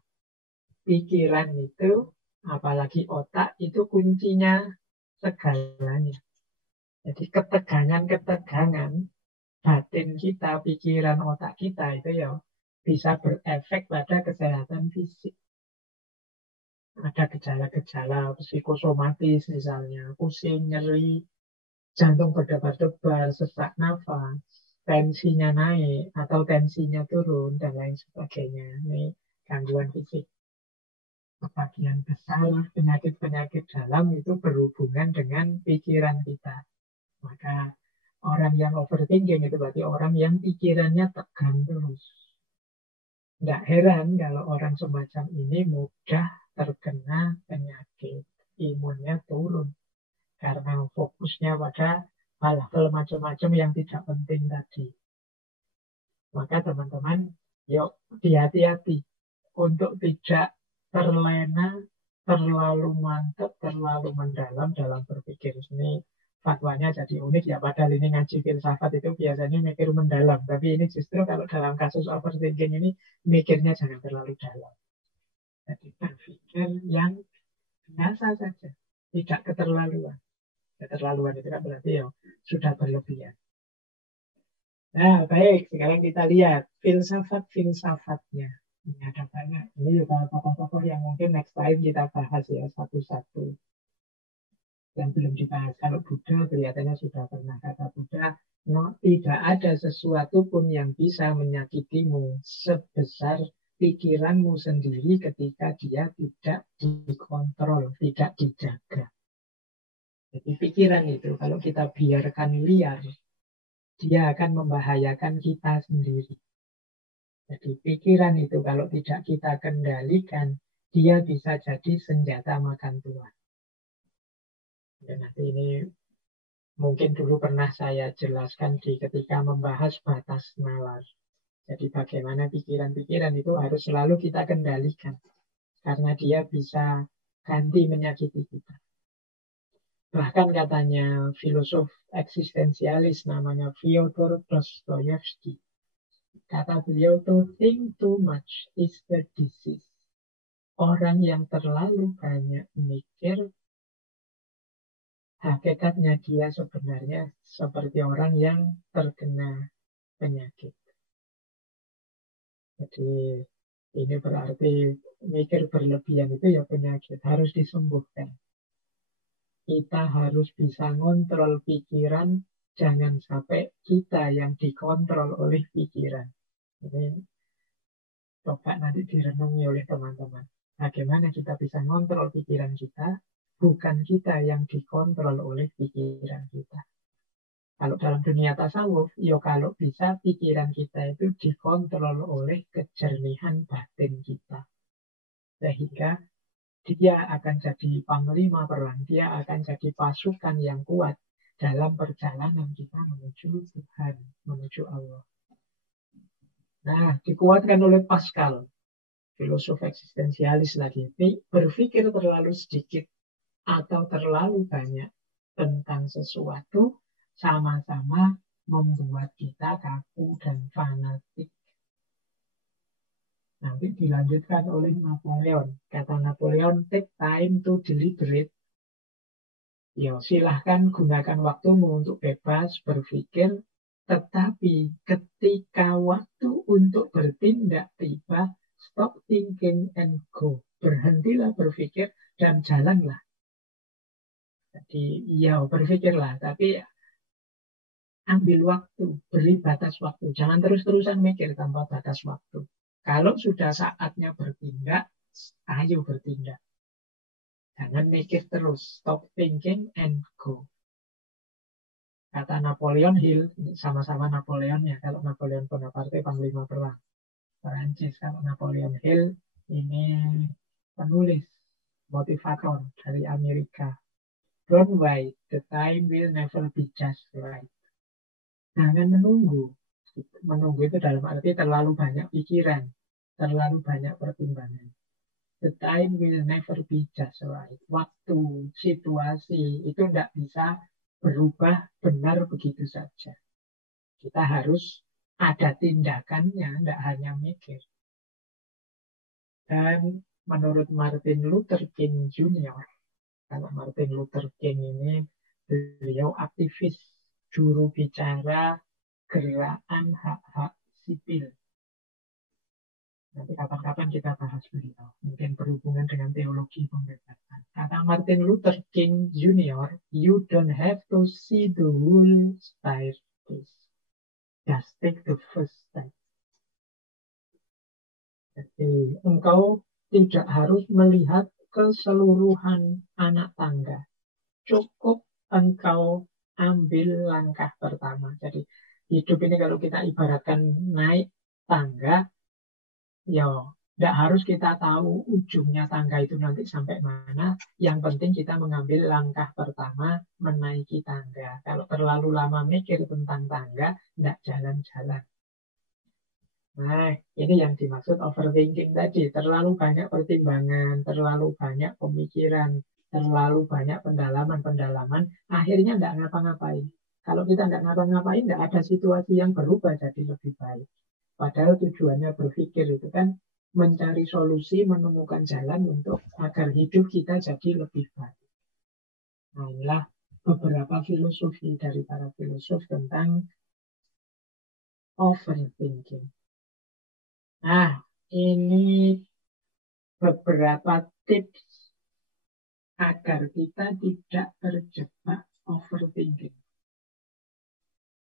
pikiran itu, apalagi otak, itu kuncinya segalanya. Jadi ketegangan-ketegangan batin kita, pikiran otak kita itu ya bisa berefek pada kesehatan fisik. Ada gejala-gejala psikosomatis misalnya, pusing, nyeri, jantung berdebar-debar, sesak nafas, tensinya naik atau tensinya turun dan lain sebagainya. Ini gangguan fisik. sebagian besar penyakit-penyakit dalam itu berhubungan dengan pikiran kita. Maka orang yang overthinking itu berarti orang yang pikirannya tegang terus. Nggak heran kalau orang semacam ini mudah terkena penyakit. Imunnya turun karena fokusnya pada hal-hal macam-macam yang tidak penting tadi. Maka teman-teman, yuk hati-hati untuk tidak terlena, terlalu mantap, terlalu mendalam dalam berpikir. Ini fatwanya jadi unik ya, padahal ini ngaji filsafat itu biasanya mikir mendalam. Tapi ini justru kalau dalam kasus overthinking ini, mikirnya jangan terlalu dalam. Jadi berpikir yang biasa saja, tidak keterlaluan. Keterlaluan itu kan berarti ya sudah berlebihan. Nah, baik. Sekarang kita lihat filsafat-filsafatnya. Ini ada banyak. Ini juga tokoh-tokoh yang mungkin next time kita bahas ya satu-satu. Yang belum dibahas. Kalau Buddha kelihatannya sudah pernah kata Buddha, no, tidak ada sesuatu pun yang bisa menyakitimu sebesar pikiranmu sendiri ketika dia tidak dikontrol, tidak dijaga. Jadi pikiran itu kalau kita biarkan liar, dia akan membahayakan kita sendiri. Jadi pikiran itu kalau tidak kita kendalikan, dia bisa jadi senjata makan tuan. Ya, nanti ini mungkin dulu pernah saya jelaskan ketika membahas batas nalar. Jadi bagaimana pikiran-pikiran itu harus selalu kita kendalikan. Karena dia bisa ganti menyakiti kita. Bahkan katanya filosof eksistensialis namanya Fyodor Dostoyevsky. Kata beliau, to think too much is the disease. Orang yang terlalu banyak mikir, hakikatnya dia sebenarnya seperti orang yang terkena penyakit. Jadi ini berarti mikir berlebihan itu ya penyakit, harus disembuhkan. Kita harus bisa ngontrol pikiran, jangan sampai kita yang dikontrol oleh pikiran. Ini coba nanti direnungi oleh teman-teman. Bagaimana kita bisa ngontrol pikiran kita, bukan kita yang dikontrol oleh pikiran kita. Kalau dalam dunia tasawuf, ya kalau bisa pikiran kita itu dikontrol oleh kejernihan batin kita. Sehingga dia akan jadi panglima perang, dia akan jadi pasukan yang kuat dalam perjalanan kita menuju Tuhan, menuju Allah. Nah, dikuatkan oleh Pascal, filosof eksistensialis lagi. Berpikir terlalu sedikit atau terlalu banyak tentang sesuatu sama-sama membuat kita kaku dan fanatik. Nanti dilanjutkan oleh Napoleon. Kata Napoleon, take time to deliberate. Ya, silahkan gunakan waktumu untuk bebas berpikir, tetapi ketika waktu untuk bertindak tiba, stop thinking and go. Berhentilah berpikir dan jalanlah. Jadi, ya berpikirlah, tapi ambil waktu, beri batas waktu. Jangan terus-terusan mikir tanpa batas waktu. Kalau sudah saatnya bertindak, ayo bertindak. Jangan mikir terus. Stop thinking and go. Kata Napoleon Hill, sama-sama Napoleon ya. Kalau Napoleon Bonaparte, panglima perang Perancis. Kalau Napoleon Hill, ini penulis, motivator dari Amerika. Don't wait, the time will never be just right. Jangan menunggu. Menunggu itu dalam arti terlalu banyak pikiran, terlalu banyak pertimbangan. The time will never be just right. Waktu, situasi itu tidak bisa berubah benar begitu saja. Kita harus ada tindakannya, tidak hanya mikir. Dan menurut Martin Luther King Jr., kalau Martin Luther King ini beliau aktivis, juru bicara gerakan hak-hak sipil. Nanti kapan-kapan kita bahas beliau. Mungkin berhubungan dengan teologi pembebasan. Kata Martin Luther King Jr., you don't have to see the whole staircase. Just take the first step. Jadi engkau tidak harus melihat keseluruhan anak tangga. Cukup engkau ambil langkah pertama. Jadi hidup ini kalau kita ibaratkan naik tangga, ya tidak harus kita tahu ujungnya tangga itu nanti sampai mana. Yang penting kita mengambil langkah pertama menaiki tangga. Kalau terlalu lama mikir tentang tangga, tidak jalan-jalan. Nah, ini yang dimaksud overthinking tadi. Terlalu banyak pertimbangan, terlalu banyak pemikiran, terlalu banyak pendalaman-pendalaman, akhirnya tidak ngapa-ngapain. Kalau kita tidak ngapa-ngapain, tidak ada situasi yang berubah jadi lebih baik. Padahal tujuannya berpikir itu kan mencari solusi, menemukan jalan untuk agar hidup kita jadi lebih baik. Nah, inilah beberapa filosofi dari para filosof tentang overthinking. Nah, ini beberapa tips agar kita tidak terjebak overthinking.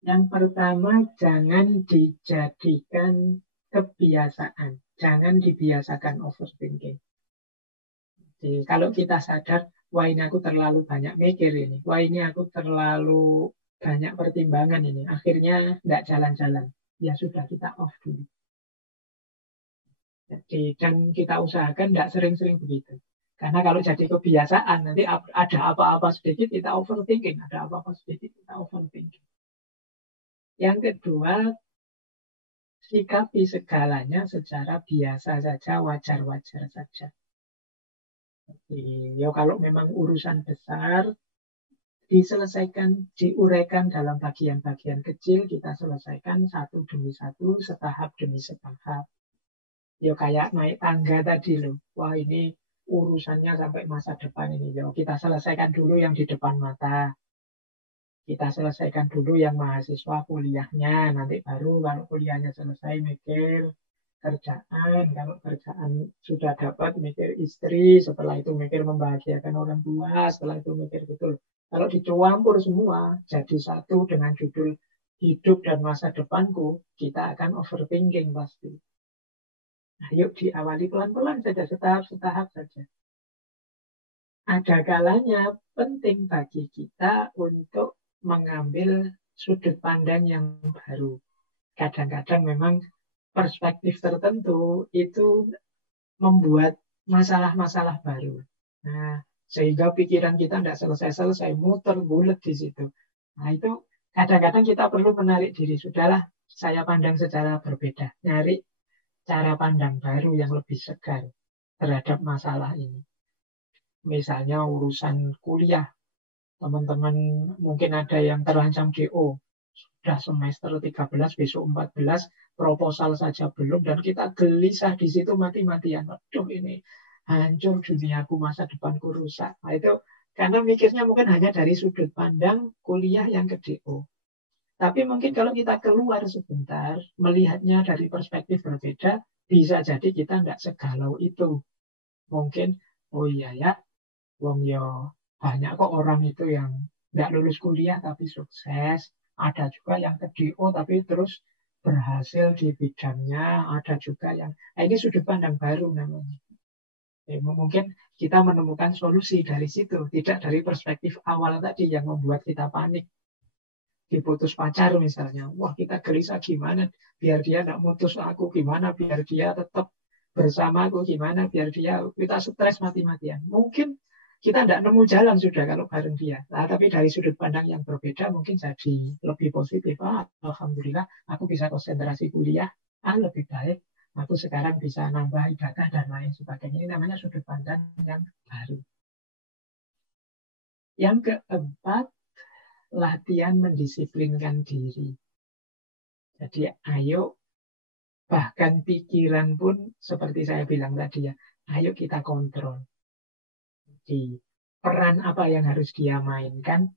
Yang pertama, jangan dijadikan kebiasaan. Jangan dibiasakan overthinking. Jadi, kalau kita sadar, wah ini aku terlalu banyak mikir ini. Wah ini aku terlalu banyak pertimbangan ini. Akhirnya tidak jalan-jalan. Ya sudah, kita off dulu. Jadi, dan kita usahakan tidak sering-sering begitu. Karena kalau jadi kebiasaan, nanti ada apa-apa sedikit kita overthinking. Ada apa-apa sedikit kita overthinking. Yang kedua, sikapi segalanya secara biasa saja, wajar-wajar saja. Jadi, ya kalau memang urusan besar, diselesaikan, diuraikan dalam bagian-bagian kecil, kita selesaikan satu demi satu, setahap demi setahap. Ya kayak naik tangga tadi loh. Wah ini urusannya sampai masa depan ini. Ya kita selesaikan dulu yang di depan mata. Kita selesaikan dulu yang mahasiswa kuliahnya. Nanti baru kalau kuliahnya selesai mikir kerjaan. Kalau kerjaan sudah dapat mikir istri. Setelah itu mikir membahagiakan orang tua. Setelah itu mikir betul. Kalau dicampur semua jadi satu dengan judul hidup dan masa depanku, kita akan overthinking pasti. Nah, yuk diawali pelan-pelan saja, setahap-setahap saja. Ada kalanya penting bagi kita untuk mengambil sudut pandang yang baru. Kadang-kadang memang perspektif tertentu itu membuat masalah-masalah baru. Nah, sehingga pikiran kita tidak selesai-selesai, muter bulat di situ. Nah, itu kadang-kadang kita perlu menarik diri. Sudahlah, saya pandang secara berbeda. Nyari cara pandang baru yang lebih segar terhadap masalah ini. Misalnya urusan kuliah, teman-teman mungkin ada yang terancam DO. Sudah semester 13, besok 14, proposal saja belum, dan kita gelisah di situ mati-matian. Aduh ini hancur duniaku, masa depanku rusak. Nah, itu karena mikirnya mungkin hanya dari sudut pandang kuliah yang ke DO. Tapi mungkin kalau kita keluar sebentar, melihatnya dari perspektif berbeda, bisa jadi kita tidak segalau itu. Mungkin, oh iya ya, wong yo banyak kok orang itu yang tidak lulus kuliah tapi sukses. Ada juga yang ke DO tapi terus berhasil di bidangnya. Ada juga yang, nah ini sudut pandang baru namanya. Mungkin kita menemukan solusi dari situ, tidak dari perspektif awal tadi yang membuat kita panik. Diputus pacar misalnya, wah kita gelisah gimana biar dia tidak mutus aku, gimana biar dia tetap bersama aku, gimana biar dia, kita stres mati-matian. Mungkin kita tidak nemu jalan sudah kalau bareng dia. Nah, tapi dari sudut pandang yang berbeda mungkin jadi lebih positif. Alhamdulillah aku bisa konsentrasi kuliah, lebih baik. Aku sekarang bisa nambah ibadah dan lain sebagainya. Ini namanya sudut pandang yang baru. Yang keempat, latihan mendisiplinkan diri. Jadi ayo, bahkan pikiran pun seperti saya bilang tadi ya, ayo kita kontrol. Jadi peran apa yang harus dia mainkan,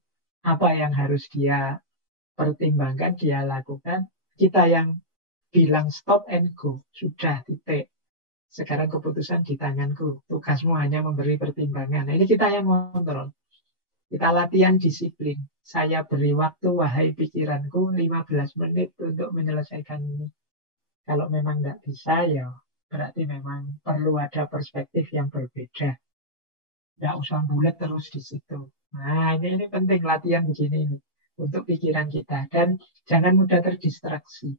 apa yang harus dia pertimbangkan, dia lakukan. Kita yang bilang stop and go, sudah titik. Sekarang keputusan di tanganku, tugasmu hanya memberi pertimbangan. Nah, ini kita yang kontrol. Kita latihan disiplin. Saya beri waktu, wahai pikiranku, 15 menit untuk menyelesaikan ini. Kalau memang tidak bisa, ya berarti memang perlu ada perspektif yang berbeda. Nggak usah bulat terus di situ. Nah, ini penting latihan begini nih, untuk pikiran kita. Dan jangan mudah terdistraksi.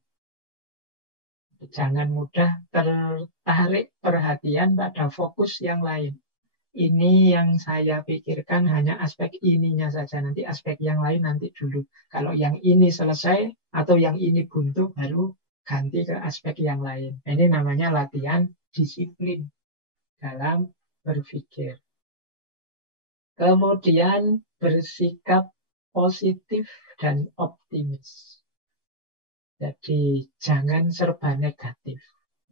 Jangan mudah tertarik perhatian pada fokus yang lain. Ini yang saya pikirkan hanya aspek ininya saja. Nanti aspek yang lain nanti dulu. Kalau yang ini selesai atau yang ini buntu, baru ganti ke aspek yang lain. Ini namanya latihan disiplin dalam berpikir. Kemudian bersikap positif dan optimis. Jadi jangan serba negatif.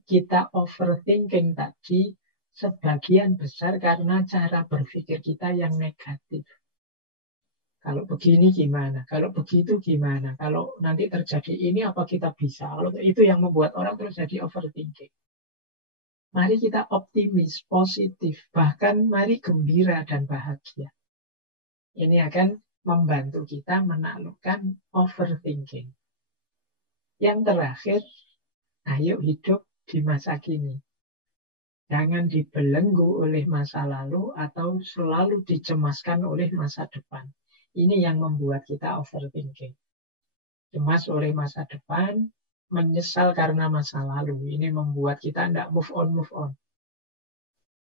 Kita overthinking tadi sebagian besar karena cara berpikir kita yang negatif. Kalau begini gimana? Kalau begitu gimana? Kalau nanti terjadi ini apa kita bisa? Kalau itu yang membuat orang terus jadi overthinking. Mari kita optimis, positif, bahkan mari gembira dan bahagia. Ini akan membantu kita menaklukkan overthinking. Yang terakhir, ayo hidup di masa kini. Jangan dibelenggu oleh masa lalu atau selalu dicemaskan oleh masa depan. Ini yang membuat kita overthinking. Cemas oleh masa depan, menyesal karena masa lalu. Ini membuat kita tidak move on.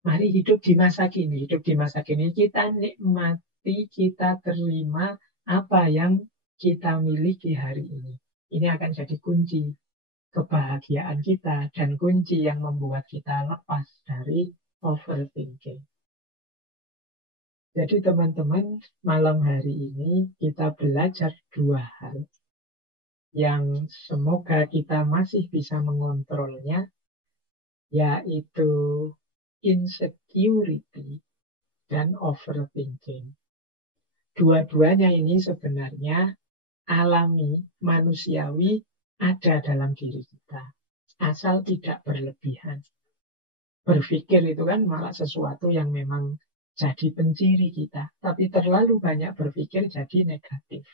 Mari hidup di masa kini. Hidup di masa kini kita nikmati, kita terima apa yang kita miliki hari ini. Ini akan jadi kunci kebahagiaan kita dan kunci yang membuat kita lepas dari overthinking. Jadi teman-teman, malam hari ini kita belajar dua hal yang semoga kita masih bisa mengontrolnya, yaitu insecurity dan overthinking. Dua-duanya ini sebenarnya alami, manusiawi, ada dalam diri kita. Asal tidak berlebihan. Berpikir itu kan malah sesuatu yang memang jadi penciri kita. Tapi terlalu banyak berpikir jadi negatif.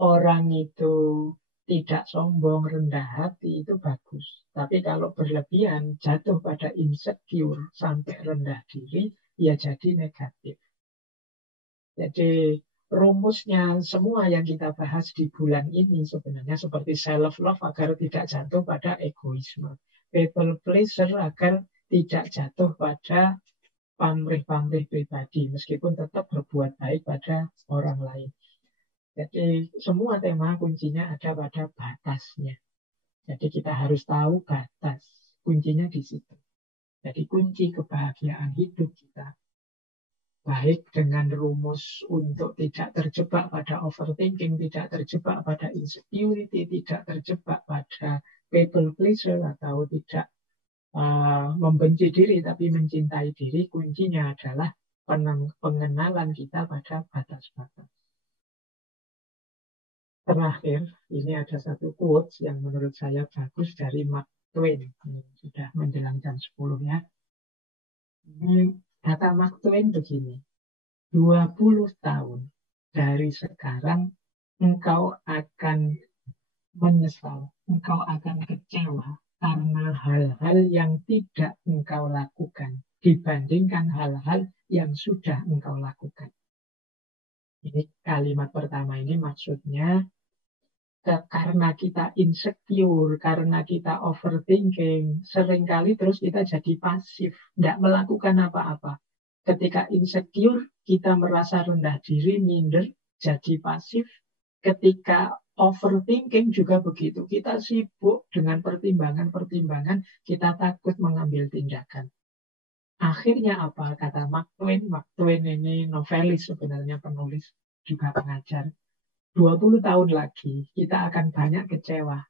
Orang itu tidak sombong, rendah hati, itu bagus. Tapi kalau berlebihan, jatuh pada insecure, sampai rendah diri, ya jadi negatif. Jadi rumusnya semua yang kita bahas di bulan ini sebenarnya seperti self-love agar tidak jatuh pada egoisme. People pleaser agar tidak jatuh pada pamrih-pamrih pribadi, meskipun tetap berbuat baik pada orang lain. Jadi semua tema kuncinya ada pada batasnya. Jadi kita harus tahu batas. Kuncinya di situ. Jadi kunci kebahagiaan hidup kita. Baik dengan rumus untuk tidak terjebak pada overthinking, tidak terjebak pada insecurity, tidak terjebak pada people pleaser, atau tidak membenci diri tapi mencintai diri, kuncinya adalah pengenalan kita pada batas-batas. Terakhir, ini ada satu quotes yang menurut saya bagus dari Mark Twain. Ini sudah menjelang jam 10 ya. Ini kata Mark Twain begini, 20 tahun dari sekarang engkau akan menyesal, engkau akan kecewa karena hal-hal yang tidak engkau lakukan dibandingkan hal-hal yang sudah engkau lakukan. Ini kalimat pertama ini maksudnya karena kita insecure, karena kita overthinking, seringkali terus kita jadi pasif, tidak melakukan apa-apa. Ketika insecure, kita merasa rendah diri, minder, jadi pasif. Ketika overthinking juga begitu. Kita sibuk dengan pertimbangan-pertimbangan, kita takut mengambil tindakan. Akhirnya apa? Kata Mark Twain. Mark Twain ini novelis sebenarnya, penulis, juga pengajar. 20 tahun lagi kita akan banyak kecewa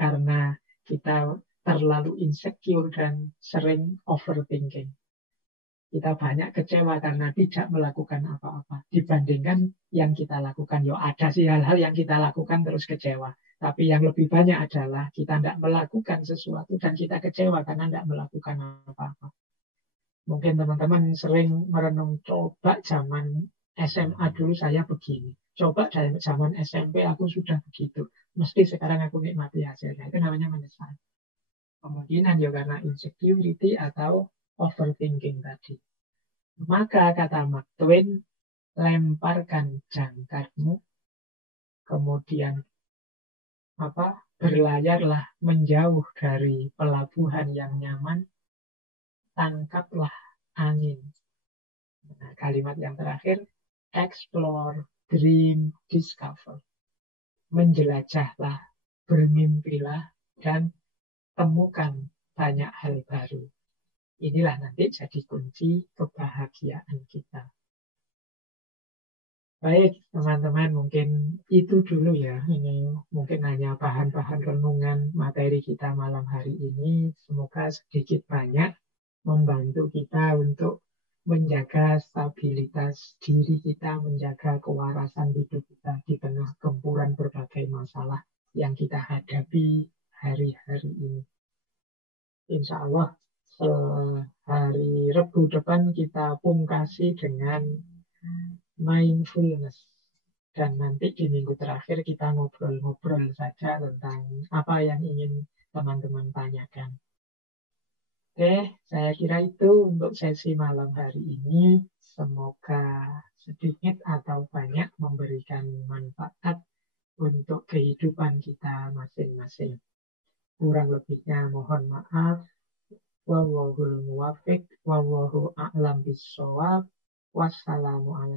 karena kita terlalu insecure dan sering overthinking. Kita banyak kecewa karena tidak melakukan apa-apa dibandingkan yang kita lakukan. Yo, ada sih hal-hal yang kita lakukan terus kecewa. Tapi yang lebih banyak adalah kita tidak melakukan sesuatu dan kita kecewa karena tidak melakukan apa-apa. Mungkin teman-teman sering merenung, coba zaman SMA dulu saya begini. Coba dari zaman SMP aku sudah begitu. Mesti sekarang aku nikmati hasilnya. Itu namanya menyesal. Kemungkinan ya karena insecurity atau overthinking tadi. Maka kata Mark Twain, lemparkan jangkarmu, kemudian berlayarlah menjauh dari pelabuhan yang nyaman, tangkaplah angin. Nah, kalimat yang terakhir, explore, dream, discover. Menjelajahlah, bermimpilah, dan temukan banyak hal baru. Inilah nanti jadi kunci kebahagiaan kita. Baik, teman-teman, mungkin itu dulu ya. Ini mungkin hanya bahan-bahan renungan materi kita malam hari ini. Semoga sedikit banyak membantu kita untuk menjaga stabilitas diri kita, menjaga kewarasan hidup kita di tengah gempuran berbagai masalah yang kita hadapi hari-hari ini. Insya Allah, hari Rebu depan kita pungkasi dengan mindfulness. Dan nanti di minggu terakhir kita ngobrol-ngobrol saja tentang apa yang ingin teman-teman tanyakan. Oke, saya kira itu untuk sesi malam hari ini. Semoga sedikit atau banyak memberikan manfaat untuk kehidupan kita masing-masing. Kurang lebihnya mohon maaf. Wallahul muwaffiq, wallahu a'lam bishawab. Wassalamualaikum.